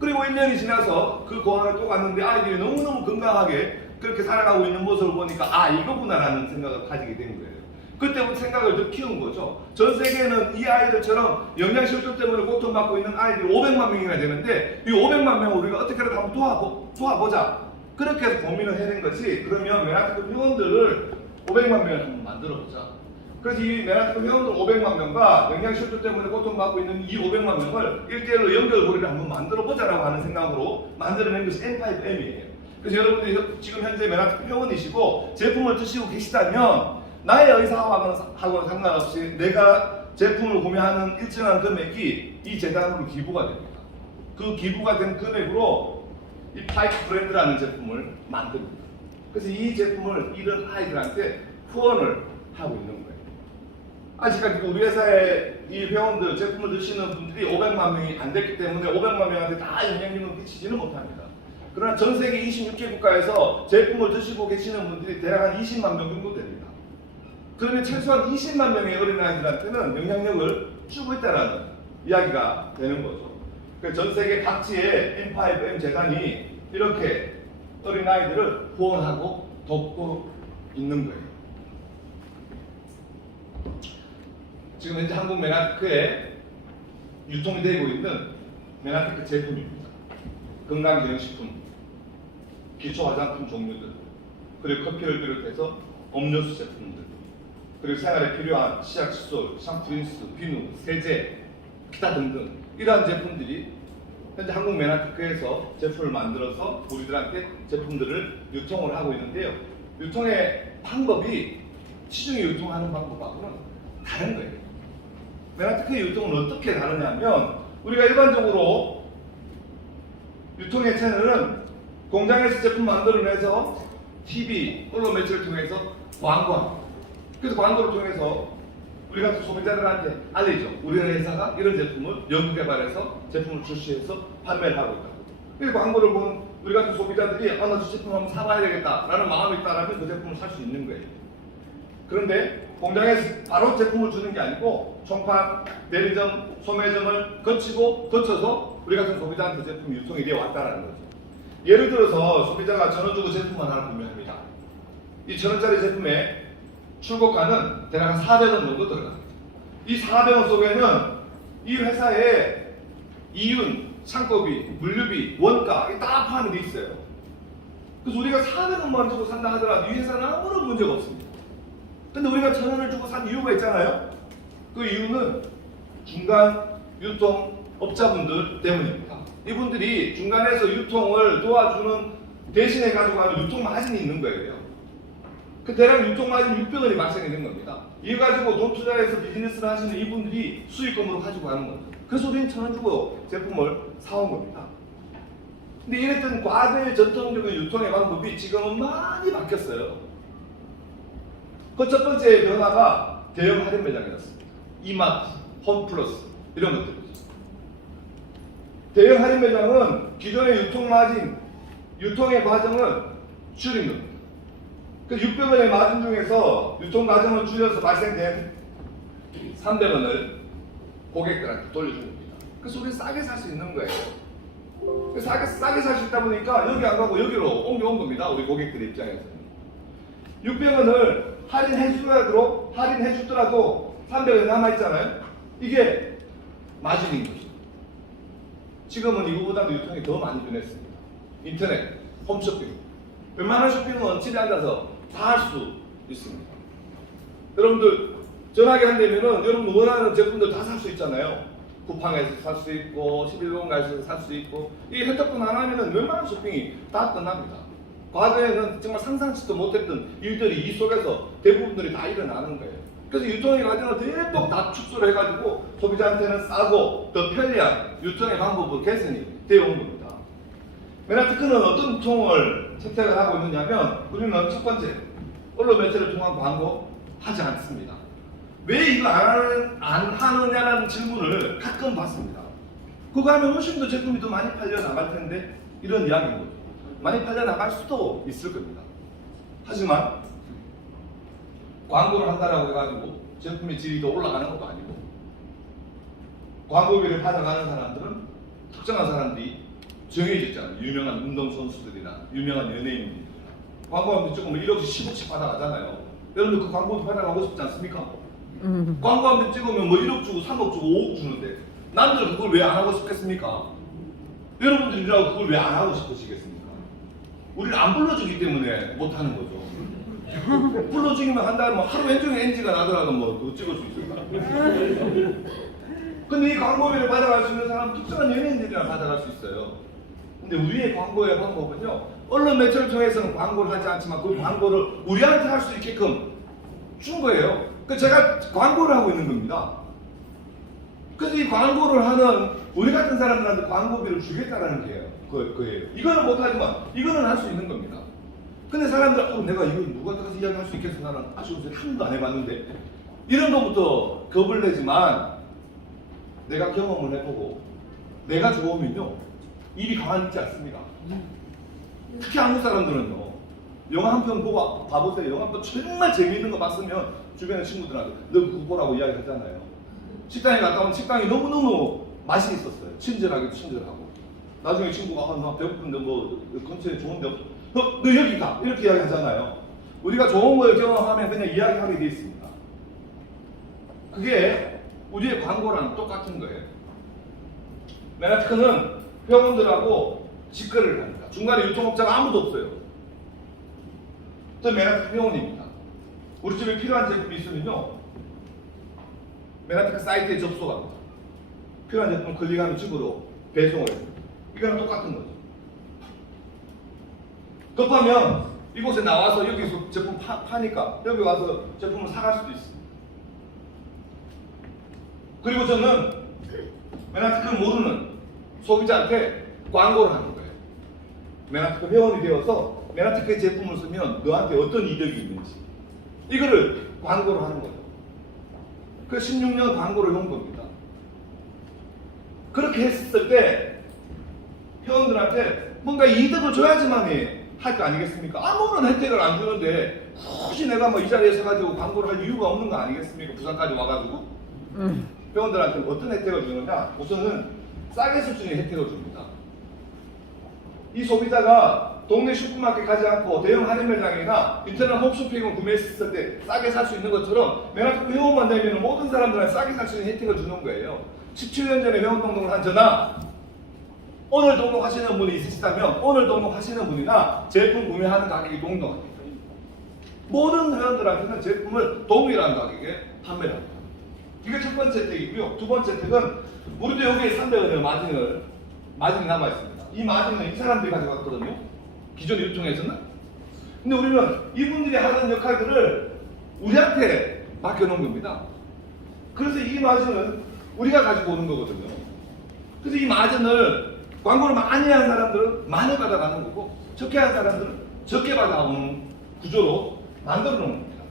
그리고 1년이 지나서 그 고아원에 또 갔는데 아이들이 너무너무 건강하게 그렇게 살아가고 있는 모습을 보니까 아 이거구나라는 생각을 가지게 된 거예요. 그때부터 생각을 더 키운 거죠. 전 세계에는 이 아이들처럼 영양실조 때문에 고통받고 있는 아이들이 500만 명이나 되는데 이 500만 명을 우리가 어떻게라도 한번 도와보자. 그렇게 해서 고민을 해낸 것이 그러면 메나티크 회원들을 500만 명을 한번 만들어보자. 그래서 이 메나티크 회원들 500만 명과 영양실조 때문에 고통받고 있는 이 500만 명을 1대1로 연결고리를 한번 만들어보자라고 하는 생각으로 만들어낸 것이 M5M이에요. 그래서 여러분들이 지금 현재 메나티크 회원이시고 제품을 드시고 계시다면 나의 의사하고는 상관없이 내가 제품을 구매하는 일정한 금액이 이 재단으로 기부가 됩니다. 그 기부가 된 금액으로 이 파이프 브랜드라는 제품을 만듭니다. 그래서 이 제품을 이런 아이들한테 후원을 하고 있는 거예요. 아직까지 우리 회사의 이 회원들 제품을 드시는 분들이 500만 명이 안 됐기 때문에 500만 명한테 다 영향력을 끼치지는 못합니다. 그러나 전 세계 26개 국가에서 제품을 드시고 계시는 분들이 대략 한 20만 명 정도 됩니다. 그러면 최소한 20만 명의 어린아이들한테는 영향력을 주고 있다는 이야기가 되는 거죠. 전 세계 각지의 M5M 재단이 이렇게 어린아이들을 후원하고 돕고 있는 거예요. 지금 현재 한국 메나티크에 유통이 되고 있는 메나티크 제품입니다. 건강기능식품, 기초화장품 종류들, 그리고 커피를 비롯해서 음료수 제품들, 그리고 생활에 필요한 치약, 칫솔, 샴푸, 린스, 비누, 세제, 기타 등등 이러한 제품들이 현재 한국 메나티크에서 제품을 만들어서 우리들한테 제품들을 유통을 하고 있는데요. 유통의 방법이 시중에 유통하는 방법하고는 다른 거예요. 메나티크의 유통은 어떻게 다르냐면 우리가 일반적으로 유통의 채널은 공장에서 제품 만들어내서 TV, 언론 매체를 통해서 광고합니다. 그래서 광고를 통해서 우리 같은 소비자들한테 알리죠. 우리 회사가 이런 제품을 연구개발해서 제품을 출시해서 판매를 하고 있다. 그래서 광고를 본 우리 같은 소비자들이 나 저 제품 한번 사봐야 되겠다라는 마음이 있다라면 그 제품을 살 수 있는 거예요. 그런데 공장에서 바로 제품을 주는 게 아니고 총판, 대리점, 소매점을 거쳐서 우리 같은 소비자한테 제품이 유통이 되어 왔다는 거죠. 예를 들어서 소비자가 1,000원 주고 제품 하나를 구매합니다. 이 1,000원짜리 제품에 출고가는 대략 한 400원 정도 들어갑니다. 이 400원 속에는 이 회사의 이윤, 창고비, 물류비, 원가 다 포함이 돼 있어요. 그래서 우리가 400원만 주고 산다 하더라도 이 회사는 아무런 문제가 없습니다. 근데 우리가 1000원을 주고 산 이유가 있잖아요. 그 이유는 중간 유통업자분들 때문입니다. 이분들이 중간에서 유통을 도와주는 대신에 가지고 가는 유통 마진이 있는 거예요. 그 대략 유통 마진 600원이 발생이 된 겁니다. 이거 가지고 돈 투자해서 비즈니스를 하시는 이분들이 수익금으로 가지고 가는 겁니다. 그래서 우리는 1000원 주고 제품을 사온 겁니다. 근데 이랬던 과거의 전통적인 유통의 방법이 지금은 많이 바뀌었어요. 그 첫 번째 변화가 대형 할인 매장이었습니다. 이마트, 홈플러스 이런 것들이죠. 대형 할인 매장은 기존의 유통 마진, 유통의 과정을 줄인 겁니다. 그 600원의 마진 중에서 유통 과정을 줄여서 발생된 300원을 고객들한테 돌려주는 겁니다. 그래서 우리 싸게 살 수 있는 거예요. 싸게 살 수 있다 보니까 여기 안 가고 여기로 옮겨온 겁니다. 우리 고객들 입장에서는. 600원을 할인해주더라도 300원 남아있잖아요. 이게 마진인 거죠. 지금은 이거보다도 유통이 더 많이 변했습니다. 인터넷, 홈쇼핑. 웬만한 쇼핑은 집에 앉아서 다 할 수 있습니다. 여러분들 전화기 한대면은 여러분 원하는 제품들 다 살 수 있잖아요. 쿠팡에서 살 수 있고 11번가에서 살 수 있고 이 혜택권 하나면은 웬만한 쇼핑이 다 끝납니다. 과거에는 정말 상상치도 못했던 일들이 이 속에서 대부분들이 다 일어나는 거예요. 그래서 유통의 과정을 대폭 다 축소를 해가지고 소비자한테는 싸고 더 편리한 유통의 방법으로 개선이 되어 온 겁니다. 메나티크는 어떤 유통을 채택을 하고 있느냐면 우리는 첫 번째 언론 매체를 통한 광고 하지 않습니다. 왜 이거 안 하느냐는 질문을 가끔 받습니다. 그거 하면 훨씬 더 제품이 더 많이 팔려 나갈 텐데 이런 이야기인 거죠. 많이 팔려 나갈 수도 있을 겁니다. 하지만 광고를 한다라고 해가지고 제품의 질이 더 올라가는 것도 아니고 광고비를 받아가는 사람들은 특정한 사람들이 정해져 있잖아요. 유명한 운동선수들이나 유명한 연예인들이나 광고하면 조금 1억씩 10억씩 받아가잖아요. 여러분들 그 광고비 받아가고 싶지 않습니까? 광고 한 번 찍으면 뭐 1억 주고 3억 주고 5억 주는데 남들은 그걸 왜 안 하고 싶겠습니까? 여러분들이라고 그걸 왜 안 하고 싶으시겠습니까? 우리를 안 불러주기 때문에 못 하는 거죠. 불러주기만 한다면 하루 왼쪽에 NG가 나더라도 뭐 그거 찍을 수 있을까? 근데 이 광고비를 받아갈 수 있는 사람은 특정한 연예인들이랑 받아갈 수 있어요. 근데 우리의 광고의 방법은요, 언론 매체를 통해서는 광고를 하지 않지만 그 광고를 우리한테 할 수 있게끔 준 거예요. 그 제가 광고를 하고 있는 겁니다. 그래서 이 광고를 하는 우리 같은 사람들한테 광고비를 주겠다라는 거예요. 이거는 못하지만 이거는 할 수 있는 겁니다. 근데 사람들 내가 이거 누구한테 가서 이야기할 수 있겠어? 나는 아쉬워서 한 번도 안 해봤는데 이런 것부터 겁을 내지만 내가 경험을 해보고 내가 좋으면요 일이 가만히 있지 않습니다. 특히 한국 사람들은요 영화 한 편 보고 봐보세요. 영화 한 편 정말 재미있는 거 봤으면 주변의 친구들한테 너 그거 보라고 이야기하잖아요. 식당에 갔다 오면 식당이 너무너무 맛이 있었어요. 친절하고 나중에 친구가 나 배고픈데 뭐 근처에 좋은데 없어. 너 여기 가 이렇게 이야기하잖아요. 우리가 좋은 걸 경험하면 그냥 이야기하게 돼 있습니다. 그게 우리의 광고랑 똑같은 거예요. 메나티크는 회원들하고 직거래를 합니다. 중간에 유통업자가 아무도 없어요. 또 메나티크 회원입니다. 우리 집에 필요한 제품이 있으면요 메나티크 사이트에 접속합니다. 필요한 제품을 클릭하면 집으로 배송을 해요. 이거랑 똑같은 거죠. 급하면 이곳에 나와서 여기서 제품 파니까 여기 와서 제품을 사갈 수도 있습니다. 그리고 저는 메나티크를 모르는 소비자한테 광고를 하는 거예요. 메나티크 회원이 되어서 메나티크의 제품을 쓰면 너한테 어떤 이득이 있는지 이거를 광고를 하는 거예요. 그 16년 광고를 한 겁니다. 그렇게 했을 때 회원들한테 뭔가 이득을 줘야지만 할 거 아니겠습니까? 아무런 혜택을 안 주는데 굳이 내가 뭐 이 자리에 서가지고 광고를 할 이유가 없는 거 아니겠습니까? 부산까지 와가지고 회원들한테 어떤 혜택을 주느냐? 우선은 싸게 줄 수 있는 혜택을 줍니다. 이 소비자가 동네 슈퍼마켓 가지 않고 대형 할인 매장이나 인터넷 홈쇼핑을 구매했을 때 싸게 살 수 있는 것처럼 메가티크 회원만 되면 모든 사람들한테 싸게 살 수 있는 혜택을 주는 거예요. 17년 전에 회원 등록을 한 저나 오늘 등록하시는 분이 있으시다면 오늘 등록하시는 분이나 제품 구매하는 가격이 동등합니다. 모든 회원들한테는 제품을 동일한 가격에 판매를 합니다. 이게 첫 번째 혜택이고요. 두 번째 혜택은 우리도 여기에 300원의 마진이 남아 있습니다. 이 마진은 이 사람들이 가져갔거든요. 기존 유통에서는. 근데 우리는 이분들이 하는 역할들을 우리한테 맡겨놓은 겁니다. 그래서 이 마진은 우리가 가지고 오는 거거든요. 그래서 이 마진을 광고를 많이 한 사람들은 많이 받아가는 거고 적게 한 사람들은 적게 받아오는 구조로 만들어 놓은 겁니다.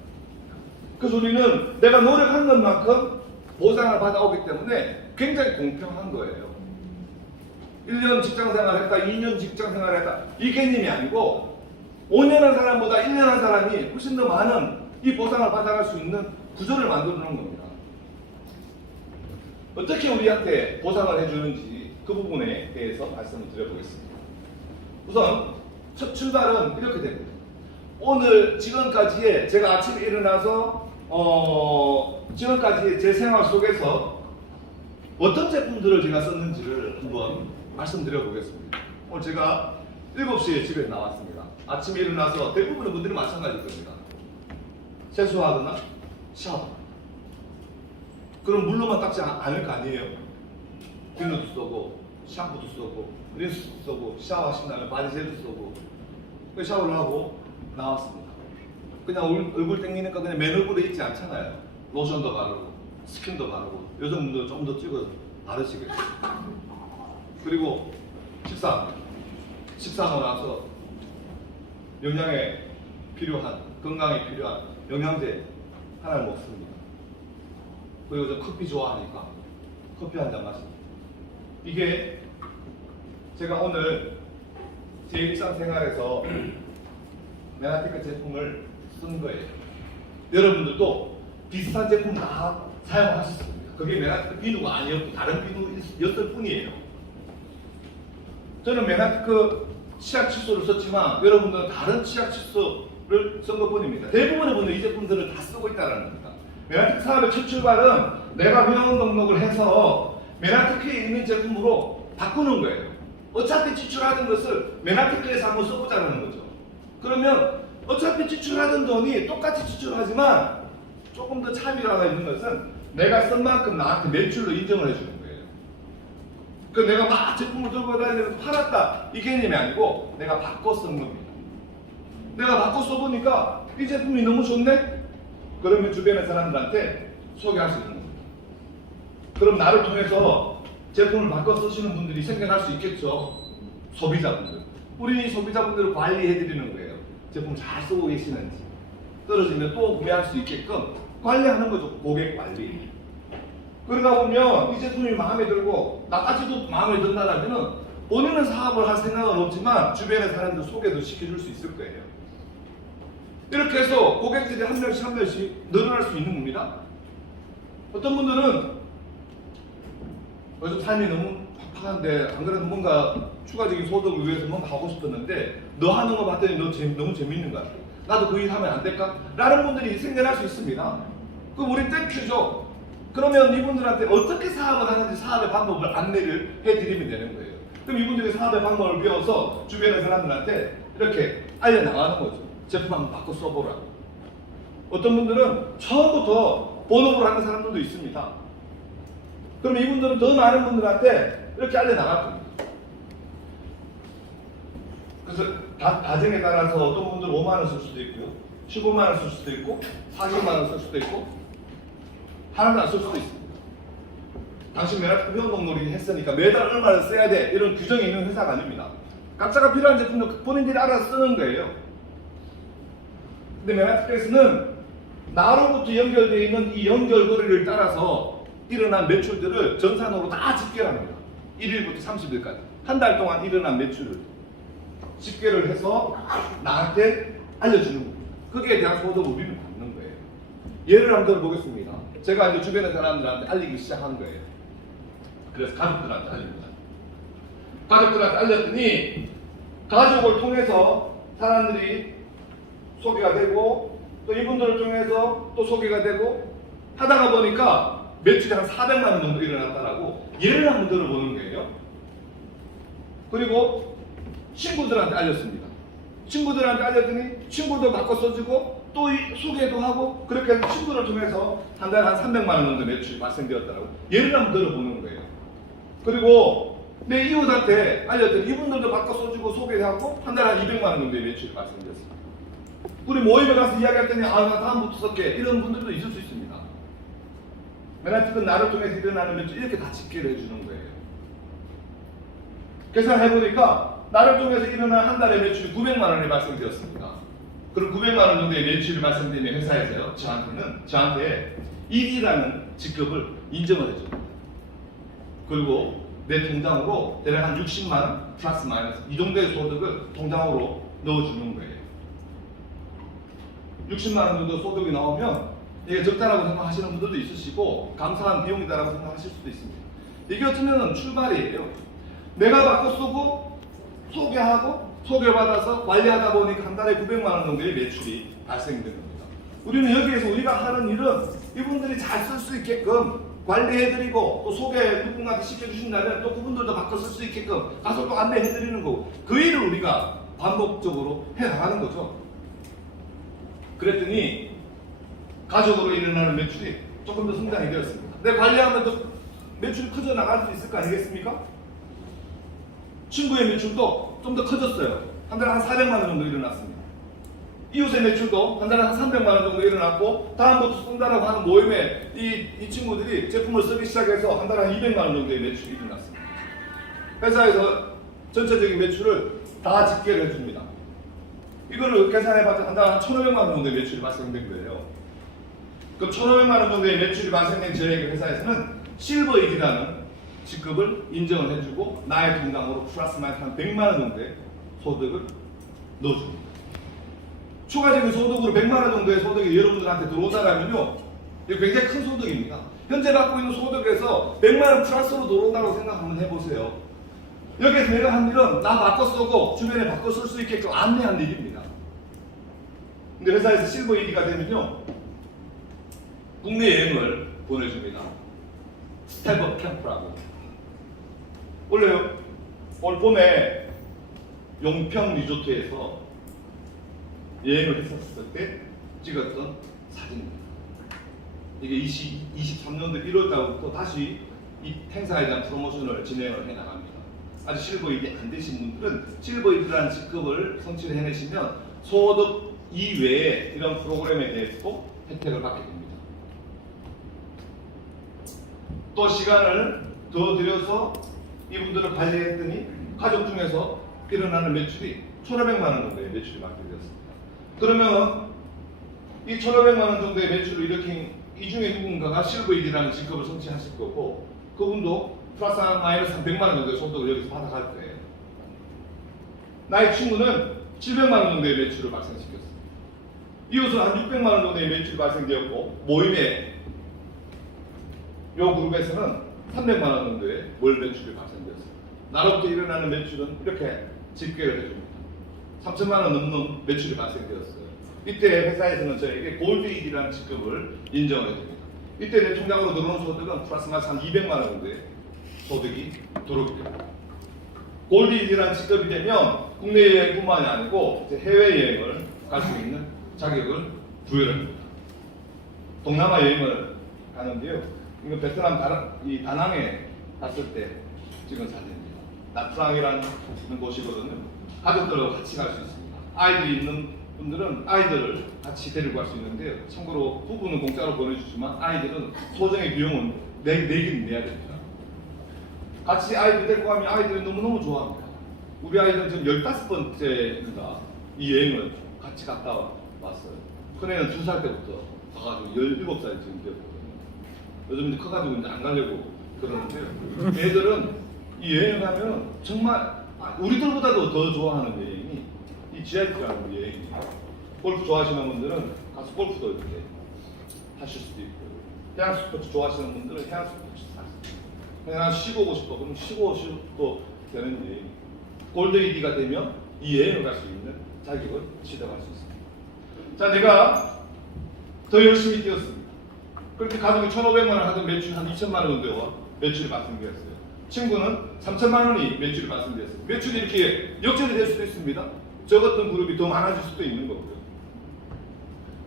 그래서 우리는 내가 노력한 것만큼 보상을 받아오기 때문에 굉장히 공평한 거예요. 1년 직장생활 했다, 2년 직장생활 했다 이 개념이 아니고 5년 한 사람보다 1년 한 사람이 훨씬 더 많은 이 보상을 받아갈 수 있는 구조를 만들어 놓은 겁니다. 어떻게 우리한테 보상을 해주는지 그 부분에 대해서 말씀을 드려보겠습니다. 우선 첫 출발은 이렇게 됩니다. 오늘 지금까지의 제가 아침에 일어나서 지금까지 제 생활 속에서 어떤 제품들을 제가 썼는지를 한번 말씀드려 보겠습니다. 오늘 제가 7시에 집에 나왔습니다. 아침에 일어나서 대부분의 분들이 마찬가지일 겁니다. 세수하거나 샤워. 그럼 물로만 닦지 않을 거 아니에요? 비누도 쓰고 샴푸도 쓰고 린스도 쓰고 샤워하신 다음에 바디젤도 쓰고 샤워를 하고 나왔습니다. 그냥 얼굴 땡기니까 그냥 맨 얼굴에 있지 않잖아요. 로션도 바르고 스킨도 바르고 여성분들 좀 더 찍어 바르시겠죠. 그리고 식사하고 나서 영양에 필요한 건강에 필요한 영양제 하나를 먹습니다. 그리고 저 커피 좋아하니까 커피 한 잔 마십니다. 이게 제가 오늘 제 일상생활에서 메가티크 제품을 쓴 거예요. 여러분들도 비슷한 제품 다 사용하셨습니다. 그게 메가티크 비누가 아니었고 다른 비누였을 뿐이에요. 저는 메가티크 치약 칫솔을 썼지만 여러분들은 다른 치약 칫솔을 쓴 것뿐입니다. 대부분의 분들이 이 제품들을 다 쓰고 있다는 겁니다. 메가티크 사업의 첫 출발은 내가 회원 등록을 해서 메가티크에 있는 제품으로 바꾸는 거예요. 어차피 지출하는 것을 메가티크에서 한번 써보자는 거죠. 그러면 어차피 지출하던 돈이 똑같이 지출하지만 조금 더 차별화가 있는 것은 내가 쓴 만큼 나한테 매출로 인정을 해주는 거예요. 그러니까 내가 막 제품을 들고 다니면서 팔았다 이 개념이 아니고 내가 바꿔 쓴 겁니다. 내가 바꿔 써보니까 이 제품이 너무 좋네? 그러면 주변의 사람들한테 소개할 수 있는 겁니다. 그럼 나를 통해서 제품을 바꿔 쓰시는 분들이 생겨날 수 있겠죠. 소비자분들. 우리 소비자분들을 관리해드리는 거예요. 제품 잘 쓰고 계시는지. 떨어지면 또 구매할 수 있게끔 관리하는 거죠. 고객 관리. 그러다 보면 이 제품이 마음에 들고 나까지도 마음에 든다면 본인은 사업을 할 생각은 없지만 주변의 사람들 소개도 시켜줄 수 있을 거예요. 이렇게 해서 고객들이 한 명씩 한 명씩 늘어날 수 있는 겁니다. 어떤 분들은 요즘 삶이 너무 팍팍한데 안 그래도 뭔가 추가적인 소득을 위해서 뭔가 하고 싶었는데 너 하는 거 봤더니 너무 재밌는 것 같아. 나도 그 일 하면 안 될까? 라는 분들이 생겨날 수 있습니다. 그럼 우리 땡큐죠. 그러면 이분들한테 어떻게 사업을 하는지 사업의 방법을 안내를 해드리면 되는 거예요. 그럼 이분들이 사업의 방법을 배워서 주변의 사람들한테 이렇게 알려나가는 거죠. 제품 한번 바꿔 써보라. 어떤 분들은 처음부터 본업으로 하는 사람들도 있습니다. 그럼 이분들은 더 많은 분들한테 이렇게 알려나갈 겁니다. 그래서 가정에 따라서 어떤 분들은 5만 원 쓸 수도 있고요. 15만 원 쓸 수도 있고 40만 원 쓸 수도 있고 하나도 안 쓸 수도 있습니다. 당신 메가티크 회원 등록을 했으니까 매달 얼마를 써야 돼 이런 규정이 있는 회사가 아닙니다. 각자가 필요한 제품도 본인들이 알아서 쓰는 거예요. 근데 메가티크에서는 나로부터 연결되어 있는 이 연결고리를 따라서 일어난 매출들을 전산으로 다 집계합니다. 1일부터 30일까지 한 달 동안 일어난 매출을 집계를 해서 나한테 알려주는 겁니다. 거기에 대한 소득을 우리는 받는 거예요. 예를 한번 들어보겠습니다. 제가 이제 주변의 사람들한테 알리기 시작한 거예요. 그래서 가족들한테 알립니다. 가족들한테 알렸더니 가족을 통해서 사람들이 소개가 되고 또 이분들을 통해서 또 소개가 되고 하다가 보니까 매출이 한 400만 원 정도 일어났다라고 예를 한번 들어보는 거예요. 그리고 친구들한테 알렸습니다. 친구들한테 알렸더니 친구도 바꿔 써주고 또 소개도 하고 그렇게 해서 친구를 통해서 한 달에 한 300만 원 정도 매출이 발생되었다라고 예를 한번 들어보는 거예요. 그리고 내 이웃한테 알렸더니 이분들도 바꿔 써주고 소개하고 한 달에 한 200만 원 정도의 매출이 발생되었습니다. 우리 모임에 가서 이야기했더니 나 다음부터 쓸게 이런 분들도 있을 수 있습니다. 맨하튼 나를 통해서 일어나는 매출 이렇게 다 집계를 해주는 거예요. 계산해보니까 나를 통해서 일어난 한 달의 매출이 900만 원이 발생되었습니다. 그럼 900만 원 정도의 매출이 발생되는 회사에서요, 저한테 1위라는 직급을 인정을 해줍니다. 그리고 내 통장으로 대략 한 60만 원 플러스 마이너스 이 정도의 소득을 통장으로 넣어주는 거예요. 60만 원 정도 소득이 나오면 이게 적다라고 생각하시는 분들도 있으시고 감사한 비용이다라고 생각하실 수도 있습니다. 이게 어쩌면 출발이에요. 내가 바꿔 쓰고 소개하고 소개받아서 관리하다 보니까 한 달에 900만 원 정도의 매출이 발생되는 겁니다. 우리는 여기에서 우리가 하는 일은 이분들이 잘 쓸 수 있게끔 관리해드리고 또 소개 누군가한테 시켜주신다면 또 그분들도 바꿔 쓸 수 있게끔 가서 또 안내해드리는 거고 그 일을 우리가 반복적으로 해나가는 거죠. 그랬더니 가족으로 일어나는 매출이 조금 더 성장이 되었습니다. 내 관리하면 더 매출이 커져 나갈 수 있을 거 아니겠습니까? 친구의 매출도 좀 더 커졌어요. 한 달에 한 400만 원 정도 일어났습니다. 이웃의 매출도 한 달에 한 300만 원 정도 일어났고 다음부터 쓴다라고 하는 모임에 이 친구들이 제품을 쓰기 시작해서 한 달에 한 200만 원 정도의 매출이 일어났습니다. 회사에서 전체적인 매출을 다 집계를 해줍니다. 이거를 계산해봤자 한 달에 한 1,500만 원 정도의 매출이 발생된 거예요. 그럼 1,500만 원 정도의 매출이 발생된 저에게 회사에서는 실버 1이라는 직급을 인정을 해주고 나의 통장으로 플러스 마이너스 한 100만 원 정도의 소득을 넣어줍니다. 추가적인 소득으로 100만 원 정도의 소득이 여러분들한테 들어온다면요, 이거 굉장히 큰 소득입니다. 현재 갖고 있는 소득에서 100만 원 플러스로 들어온다고 생각 한번 해보세요. 여기에서 내가 한 일은 나 바꿔 쓰고 주변에 바꿔 쓸 수 있게끔 안내한 일입니다. 근데 회사에서 실버 1위가 되면요, 국내 여행을 보내줍니다. 스텝업 캠프라고. 원래 올 봄에 용평 리조트에서 여행을 했었을 때 찍었던 사진입니다. 이게 23년도 1월달부터 다시 이 행사에 대한 프로모션을 진행을 해 나갑니다. 아직 실버 1위 안 되신 분들은 실버 1위라는 직급을 성취를 해내시면 소득 이외에 이런 프로그램에 대해서도 혜택을 받게 됩니다. 또 시간을 더 들여서 이분들을 관리했더니 가족 중에서 일어나는 매출이 1,500만 원 정도의 매출이 발생되었습니다. 그러면 이 1,500만 원 정도의 매출을 일으킨 이 중에 누군가가 실버 1이라는 직급을 성취하실 거고 그분도 플러스 마이너스 한 100만 원 정도의 소득을 여기서 받아갈 거예요. 나의 친구는 700만 원 정도의 매출을 발생시켰습니다. 이웃은 한 600만 원 정도의 매출이 발생되었고 모임에 이 그룹에서는 300만 원 정도의 월 매출이 발생되었습니다. 나로부터 일어나는 매출은 이렇게 집계를 해줍니다. 3천만 원 넘는 매출이 발생되었어요. 이때 회사에서는 저에게 골드 1이라는 직급을 인정을 해줍니다. 이때 내 통장으로 들어오는 소득은 플러스 마이너스 한 200만 원 정도의 소득이 들어오게 됩니다. 골드 1이라는 직급이 되면 국내 여행뿐만이 아니고 해외여행을 갈 수 있는 자격을 부여를 합니다. 동남아 여행을 가는데요. 이거 베트남 다낭에 갔을 때 찍은 사진입니다. 나트랑이라는 곳이거든요. 가족들하고 같이 갈 수 있습니다. 아이들이 있는 분들은 아이들을 같이 데리고 갈 수 있는데요. 참고로 부부는 공짜로 보내주지만 아이들은 소정의 비용은 내긴 내야 됩니다. 같이 아이들 데리고 가면 아이들이 너무너무 좋아합니다. 우리 아이들은 지금 15번째입니다. 이 여행을 같이 갔다 왔어요. 큰애는 2살 때부터 가가지고 17살 지금 되었거든요. 요즘 이제 커가지고 이제 안 가려고 그러는데요. 애들은 이 여행 가면 정말 우리들보다도 더 좋아하는 여행이 이 GIT라는 여행입니다. 골프 좋아하시는 분들은 가서 골프도 이렇게 하실 수도 있고, 해양 스포츠 좋아하시는 분들은 해양 스포츠 할 수 있고, 그냥 쉬고 오고 싶어 그럼 쉬고 오셔도 되는 여행. 골드 1위가 되면 이 여행을 갈 수 있는 자격을 취득할 수 있습니다. 자, 내가 더 열심히 뛰었습니다. 그렇게 가족이 1,500만 원 하던 매출 한 2천만 원 정도가 매출이 발생되었어요. 친구는 3천만 원이 매출이 발생되었어요. 매출이 이렇게 역전이 될 수도 있습니다. 저 같은 그룹이 더 많아질 수도 있는 거고요.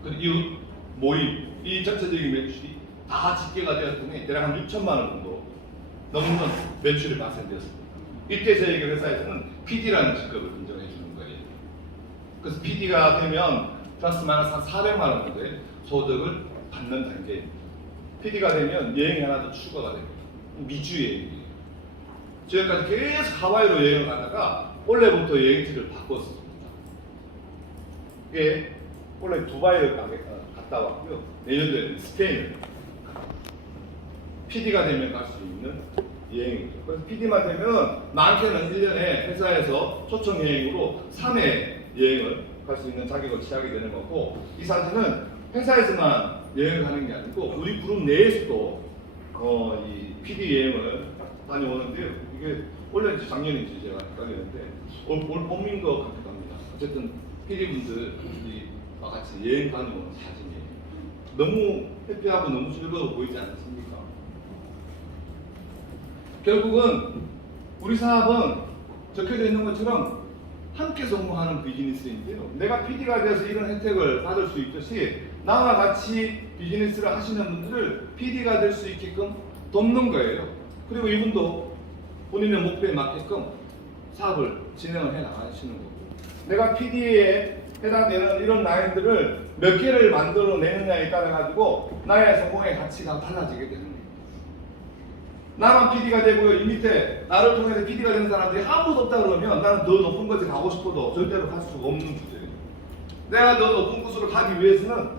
그리고 이 모임, 이 전체적인 매출이 다 집계가 되었더니 대략 한 6천만 원 정도 넘는 매출이 발생되었습니다. 이때 저희 회사에서는 PD라는 직급을 인정해 주는 거예요. 그래서 PD가 되면 플러스 마이너스 한 400만 원 정도의 소득을 받는 단계입니다. PD가 되면 여행이 하나 더 추가가 됩니다. 미주 여행이에요. 지금까지 계속 하와이로 여행을 가다가 올해부터 여행지를 바꿨습니다. 이게 원래 두바이를 갔다 왔고요. 내년도에는 스페인을 PD가 되면 갈 수 있는 여행이죠. 그래서 PD만 되면 많게는 1년에 회사에서 초청 여행으로 3회 여행을 갈 수 있는 자격을 취하게 되는 거고, 이 사진은 회사에서만 여행을 가는 게 아니고 우리 그룹 내에서도 이 PD 여행을 다녀오는데요. 이게 원래 작년인지 제가 헷갈리는데 올 봄인 것 같기도 합니다. 어쨌든 PD분들이 같이 여행 다녀오는 사진이에요. 너무 해피하고 너무 즐거워 보이지 않습니까? 결국은 우리 사업은 적혀져 있는 것처럼 함께 성공하는 비즈니스인데요. 내가 PD가 돼서 이런 혜택을 받을 수 있듯이 나와 같이 비즈니스를 하시는 분들을 PD가 될 수 있게끔 돕는 거예요. 그리고 이분도 본인의 목표에 맞게끔 사업을 진행을 해 나가시는 거고, 내가 PD에 해당되는 이런 라인들을 몇 개를 만들어 내느냐에 따라 가지고 나의 성공의 가치가 달라지게 되는 거예요. 나만 PD가 되고요, 이 밑에 나를 통해서 PD가 되는 사람들이 아무도 없다 그러면 나는 더 높은 곳에 가고 싶어도 절대로 갈 수가 없는 주제예요. 내가 더 높은 곳으로 가기 위해서는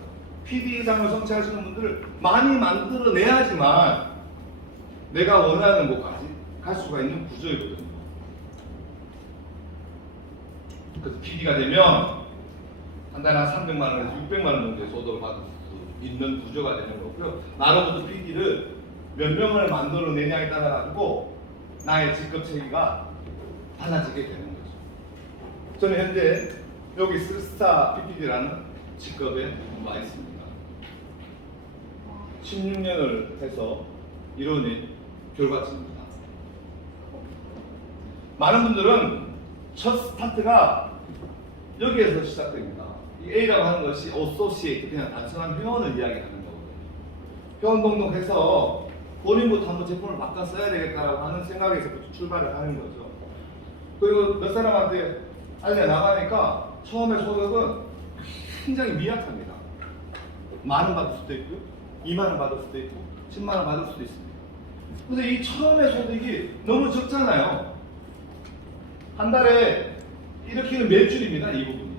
PD 이상을 성취하시는 분들을 많이 만들어내야지만 내가 원하는 곳까지 갈 수가 있는 구조이거든요. 그래서 PD가 되면 한 달에 한 300만 원에서 600만 원 정도의 소득을 받을 수 있는 구조가 되는 거고요. 나로부터 PD를 몇 명을 만들어내냐에 따라 가지고 나의 직급 체계가 달라지게 되는 거죠. 저는 현재 여기 스타 PPD라는 직급에 와 있습니다. 16년을 해서 이뤄낸 결과치입니다. 많은 분들은 첫 스타트가 여기에서 시작됩니다. 이 A라고 하는 것이 어소시에이트, 그냥 단순한 회원을 이야기하는 거거든요. 회원 등록해서 본인부터 한번 제품을 바꿔 써야 되겠다라고 하는 생각에서부터 출발을 하는 거죠. 그리고 몇 사람한테 알려나가니까 처음에 소득은 굉장히 미약합니다. 만 원 받을 수도 있고요, 2만 원 받을 수도 있고, 10만 원 받을 수도 있습니다. 근데 이 처음에 소득이 너무 적잖아요. 한 달에 이렇게는 매출입니다, 이 부분이.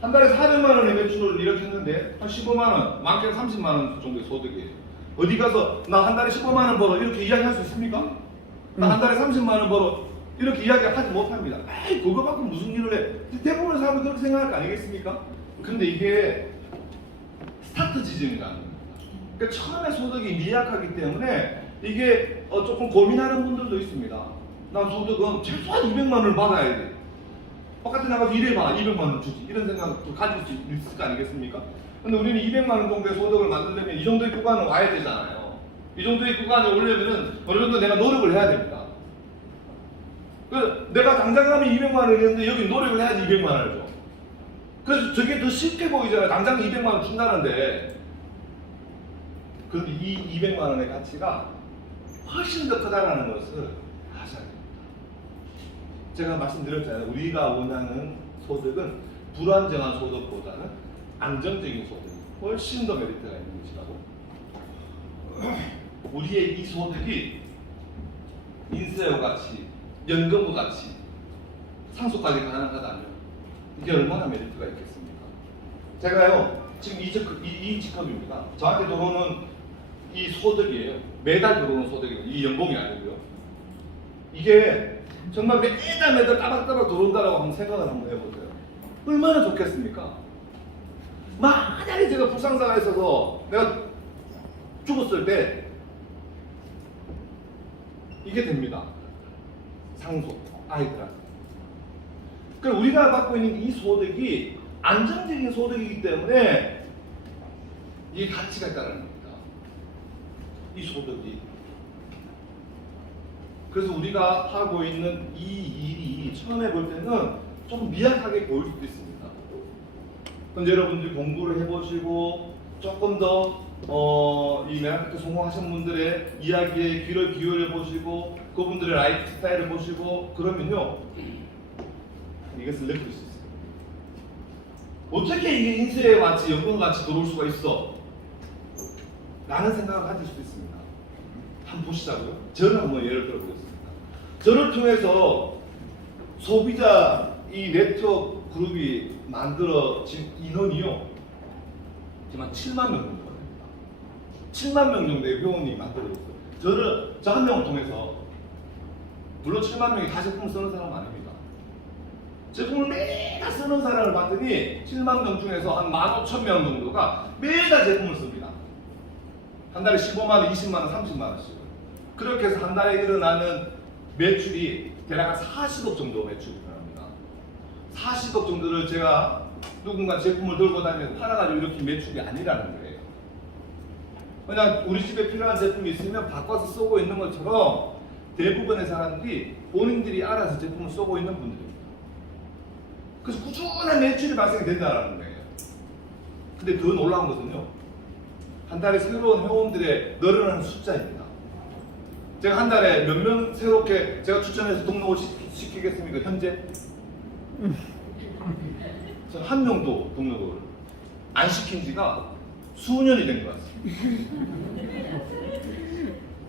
한 달에 400만 원의 매출을 이렇게 했는데 한 15만 원, 많게는 30만 원 정도의 소득이에요. 어디 가서 나 한 달에 15만 원 벌어 이렇게 이야기할 수 있습니까? 나 한 달에 30만 원 벌어 이렇게 이야기하지 못합니다. 에이, 그거 갖고 무슨 일을 해? 대부분의 사람은 그렇게 생각할 거 아니겠습니까? 근데 이게 스타트 지점이라는 겁니다. 그러니까 처음에 소득이 미약하기 때문에 이게 조금 고민하는 분들도 있습니다. 난 소득은 최소한 200만 원을 받아야 돼. 바깥에 나가서 일해봐, 200만 원 주지. 이런 생각도 가질 수 있을 거 아니겠습니까? 근데 우리는 200만 원 정도의 소득을 만들려면 이 정도의 구간은 와야 되잖아요. 이 정도의 구간에 오려면은 어느 정도 내가 노력을 해야 됩니다. 내가 당장 가면 200만 원을 했는데 여기 노력을 해야지 200만 원을 줘. 그래서 저게 더 쉽게 보이잖아요. 당장 200만 원 준다는데. 그런데 이 200만 원의 가치가 훨씬 더 크다는 것을 아셔야 됩니다. 제가 말씀드렸잖아요. 우리가 원하는 소득은 불안정한 소득보다는 안정적인 소득이 훨씬 더 메리트가 있는 것이라고. 우리의 이 소득이 인세와 같이, 연금과 같이 상속까지 가능하다면 이게 얼마나 메리트가 있겠습니까? 제가요, 지금 이 직업입니다. 저한테 들어오는 이 소득이에요. 매달 들어오는 소득이에요. 이 연봉이 아니고요. 이게 정말 매달 따박따박 들어온다라고 한번 생각을 한번 해보세요. 얼마나 좋겠습니까? 만약에 제가 불상사가 있어서 내가 죽었을 때 이게 됩니다. 상속, 아이들한테. 그러니까 우리가 받고 있는 이 소득이 안정적인 소득이기 때문에 이게 가치가 있다는 겁니다. 이 소득이. 그래서 우리가 하고 있는 이 일이 처음에 볼 때는 좀 미약하게 보일 수도 있습니다. 근데 여러분들이 공부를 해보시고 조금 더 이 메가트크 성공하신 분들의 이야기에 귀를 기울여 보시고 그분들의 라이프 스타일을 보시고 그러면요 이것을 느낄 수 있어요. 어떻게 이게 인쇄의 가치, 연금같이 들어올 수가 있어? 라는 생각을 가질 수도 있습니다. 한번 보시자고요. 저를 한번 예를 들어보겠습니다. 저를 통해서 소비자 이 네트워크 그룹이 만들어진 인원이요 지금 한 7만 명 정도가 됩니다. 7만 명 정도의 회원이 만들어졌어요. 저 한 명을 통해서 물론 7만 명이 다 제품을 쓰는 사람은 아닙니다. 제품을 매일 쓰는 사람을 봤더니 7만 명 중에서 한 15,000명 정도가 매일 다 제품을 씁니다. 한 달에 15만 원, 20만 원, 30만 원씩. 그렇게 해서 한 달에 일어나는 매출이 대략 한 40억 정도 매출이 일어납니다. 40억 정도를 제가 누군가 제품을 들고 다니면서 팔아가지고 이렇게 매출이 아니라는 거예요. 그냥 우리 집에 필요한 제품이 있으면 바꿔서 쓰고 있는 것처럼 대부분의 사람들이 본인들이 알아서 제품을 쓰고 있는 분들입니다. 그래서 꾸준한 매출이 발생된다는 거예요. 근데 더 놀라운 것은요. 한 달에 새로운 회원들의 늘어나는 숫자입니다. 제가 한 달에 몇 명 새롭게 제가 추천해서 등록을 시키겠습니까? 현재? 저는 한 명도 등록을 안 시킨 지가 수년이 된 것 같습니다.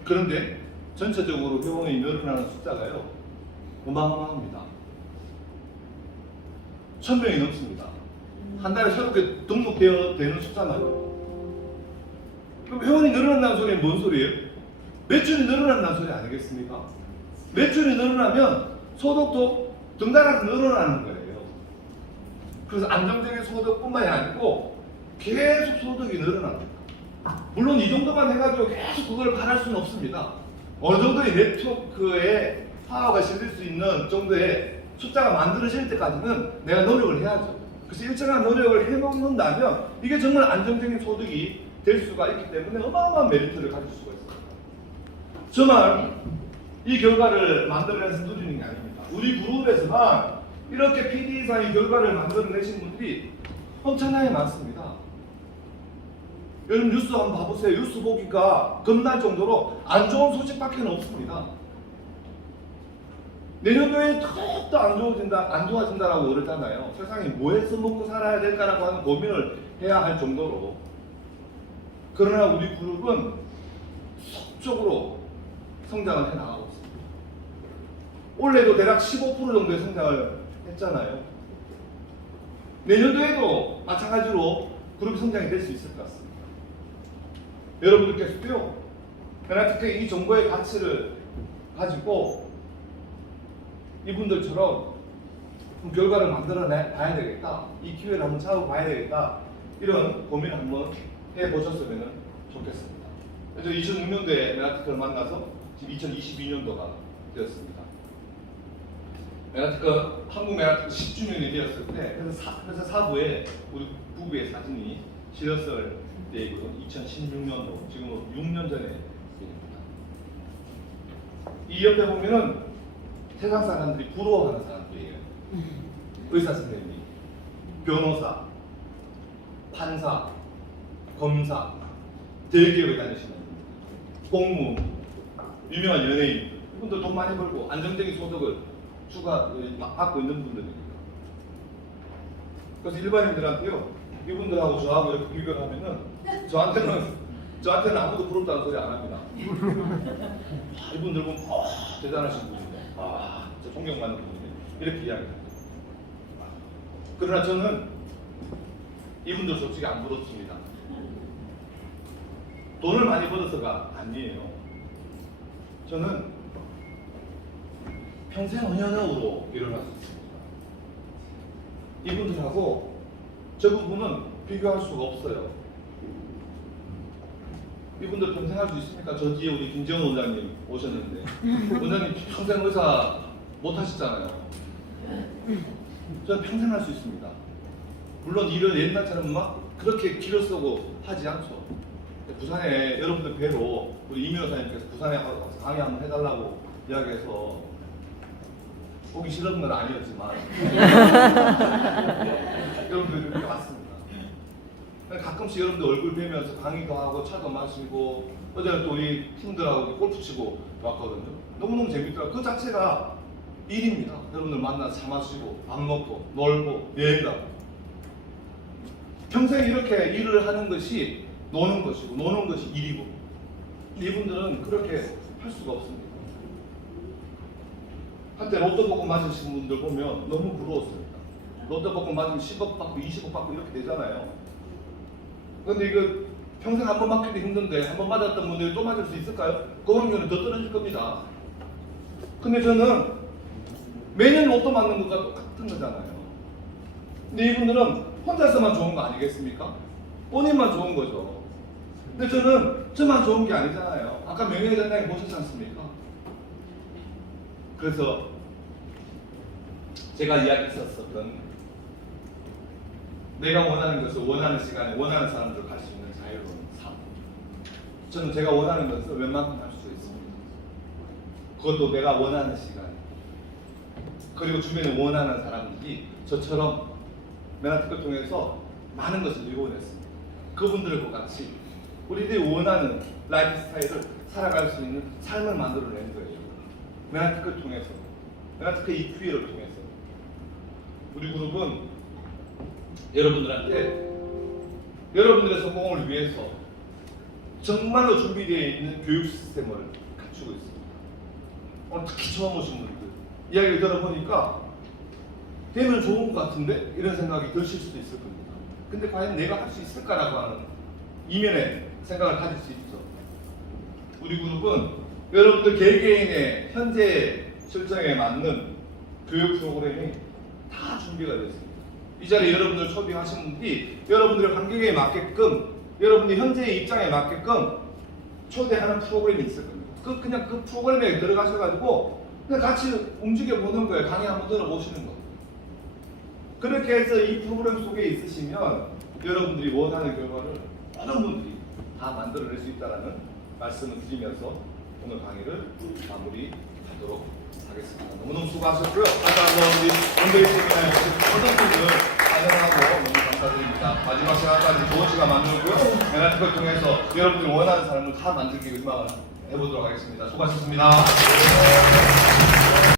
그런데 전체적으로 회원이 늘어나는 숫자가요 어마어마합니다. 1,000명이 넘습니다. 한 달에 새롭게 등록되는 숫자나요? 그럼 회원이 늘어난다는 소리는 뭔 소리예요? 매출이 늘어난다는 소리 아니겠습니까? 매출이 늘어나면 소득도 등단하게 늘어나는 거예요. 그래서 안정적인 소득뿐만이 아니고 계속 소득이 늘어납니다. 물론 이 정도만 해가지고 계속 그걸 바랄 수는 없습니다. 어느 정도의 네트워크에 파워가 실릴 수 있는 정도의 숫자가 만들어질 때까지는 내가 노력을 해야죠. 그래서 일정한 노력을 해놓는다면 이게 정말 안정적인 소득이 될 수가 있기 때문에 어마어마한 메리트를 가질 수가 있습니다. 정말 이 결과를 만들어내서 누리는 게 아닙니다. 우리 그룹에서만 이렇게 PD 이상의 결과를 만들어내신 분들이 엄청나게 많습니다. 여러분 뉴스 한번 봐보세요. 뉴스 보기가 겁날 정도로 안 좋은 소식밖에 없습니다. 내년도에 더욱더 안 좋아진다라고 그러잖아요. 세상에 뭐 해서 먹고 살아야 될까라고 하는 고민을 해야 할 정도로. 그러나 우리 그룹은 속적으로 성장을 해나가고 있습니다. 올해도 대략 15% 정도의 성장을 했잖아요. 내년도에도 마찬가지로 그룹 성장이 될 수 있을 것 같습니다. 여러분들께서도요, 베나티크 이 정보의 가치를 가지고 이분들처럼 결과를 만들어 봐야 되겠다, 이 기회를 한번 잡아봐야 되겠다, 이런 고민을 한번 해보셨으면 좋겠습니다. 그래서 2006년도에 베나티크를 만나서 지금 2022년도가 되었습니다. 메가테크, 한국 메가테크 10주년이 되었을 때, 그래서 사부에 우리 부부의 사진이 실었을 때이거든요. 2016년도, 지금 6년 전의 일입니다. 이 옆에 보면은 세상 사람들이 부러워하는 사람들이에요. 의사 선생님, 변호사, 판사, 검사, 대기업에 다니시는 분들, 공무원, 유명한 연예인, 이분들 돈 많이 벌고 안정적인 소득을 받고 있는 분들입니다. 그래서 일반인들한테요, 이분들하고 저하고 이렇게 비교를 하면은 저한테는 아무도 부럽다는 소리 안 합니다. 이분들 보면 대단하신 분인데, 진짜 존경받는 분인데 이렇게 이야기합니다. 그러나 저는 이분들 솔직히 안 부럽습니다. 돈을 많이 벌어서가 아니에요. 저는 평생 은연형으로 일어났습니다. 이분들하고 저 부분은 비교할 수가 없어요. 이분들 평생 할 수 있습니까? 저 뒤에 우리 김정은 원장님 오셨는데 원장님 평생 의사 못 하시잖아요. 저는 평생 할 수 있습니다. 물론 일을 옛날처럼 막 그렇게 길어 쓰고 하지 않죠. 부산에 여러분들 뵈로 우리 이민호 사장님께서 부산에 가서 강의 한번 해달라고 이야기해서 오기 싫은 건 아니었지만 여러분들 이렇게 왔습니다. 가끔씩 여러분들 얼굴 뵈면서 강의도 하고 차도 마시고 어제는 또 우리 팀들하고 골프 치고 왔거든요. 너무너무 재밌더라고요. 그 자체가 일입니다. 여러분들 만나서 차 마시고 밥 먹고 놀고 여행 가고 평생 이렇게 일을 하는 것이 노는 것이고 노는 것이 일이고 이분들은 그렇게 할 수가 없습니다. 한때 로또 복권 맞으신 분들 보면 너무 부러웠습니다. 로또 복권 맞으면 10억 받고 20억 받고 이렇게 되잖아요. 근데 이거 평생 한 번 맞기도 힘든데 한 번 맞았던 분들이 또 맞을 수 있을까요? 그 확률은 더 떨어질 겁니다. 근데 저는 매년 로또 맞는 것과 똑같은 거잖아요. 근데 이분들은 혼자서만 좋은 거 아니겠습니까? 본인만 좋은 거죠. 근데 저는 저만 좋은 게 아니잖아요. 아까 명예회장님 보셨지 않습니까? 그래서 제가 이야기했었던 내가 원하는 것을 원하는 시간에 원하는 사람들 갈 수 있는 자유로운 삶. 저는 제가 원하는 것을 웬만큼 할 수 있습니다. 그것도 내가 원하는 시간. 그리고 주변에 원하는 사람들이 저처럼 메나특을 통해서 많은 것을 이루어냈습니다. 그분들과 같이 우리들이 원하는 라이프 스타일을 살아갈 수 있는 삶을 만들어낸 거예요. 메나특을 통해서, 메나특의 이 기회를 통해서 우리 그룹은 여러분들한테 여러분들의 성공을 위해서 정말로 준비되어 있는 교육 시스템을 갖추고 있습니다. 오늘 특히 처음 오신 분들 이야기를 들어보니까 되면 좋은 것 같은데 이런 생각이 드실 수도 있을 겁니다. 근데 과연 내가 할 수 있을까라고 하는 이면의 생각을 가질 수 있죠. 우리 그룹은 여러분들 개개인의 현재 실정에 맞는 교육 프로그램이 다 준비가 되어 있습니다. 이 자리에 여러분들 초빙하신 분들이 여러분들의 환경에 맞게끔 여러분들 현재의 입장에 맞게끔 초대하는 프로그램이 있을 겁니다. 그냥 그 프로그램에 들어가셔가지고 그냥 같이 움직여 보는 거예요. 강의 한번 들어보시는 거. 그렇게 해서 이 프로그램 속에 있으시면 여러분들이 원하는 결과를 많은 분들이 다 만들어낼 수 있다는 말씀을 드리면서 오늘 강의를 마무리하도록 하겠습니다. 너무너무 수고하셨고요. 다시 한번 우리 원데이 세미나에 오신 모든 분들 환영하고 너무 감사드립니다. 마지막 시간까지 좋은 시간 만들고요. 메나특을 통해서 여러분들이 원하는 사람을 다 만들기 희망을 해보도록 하겠습니다. 수고하셨습니다.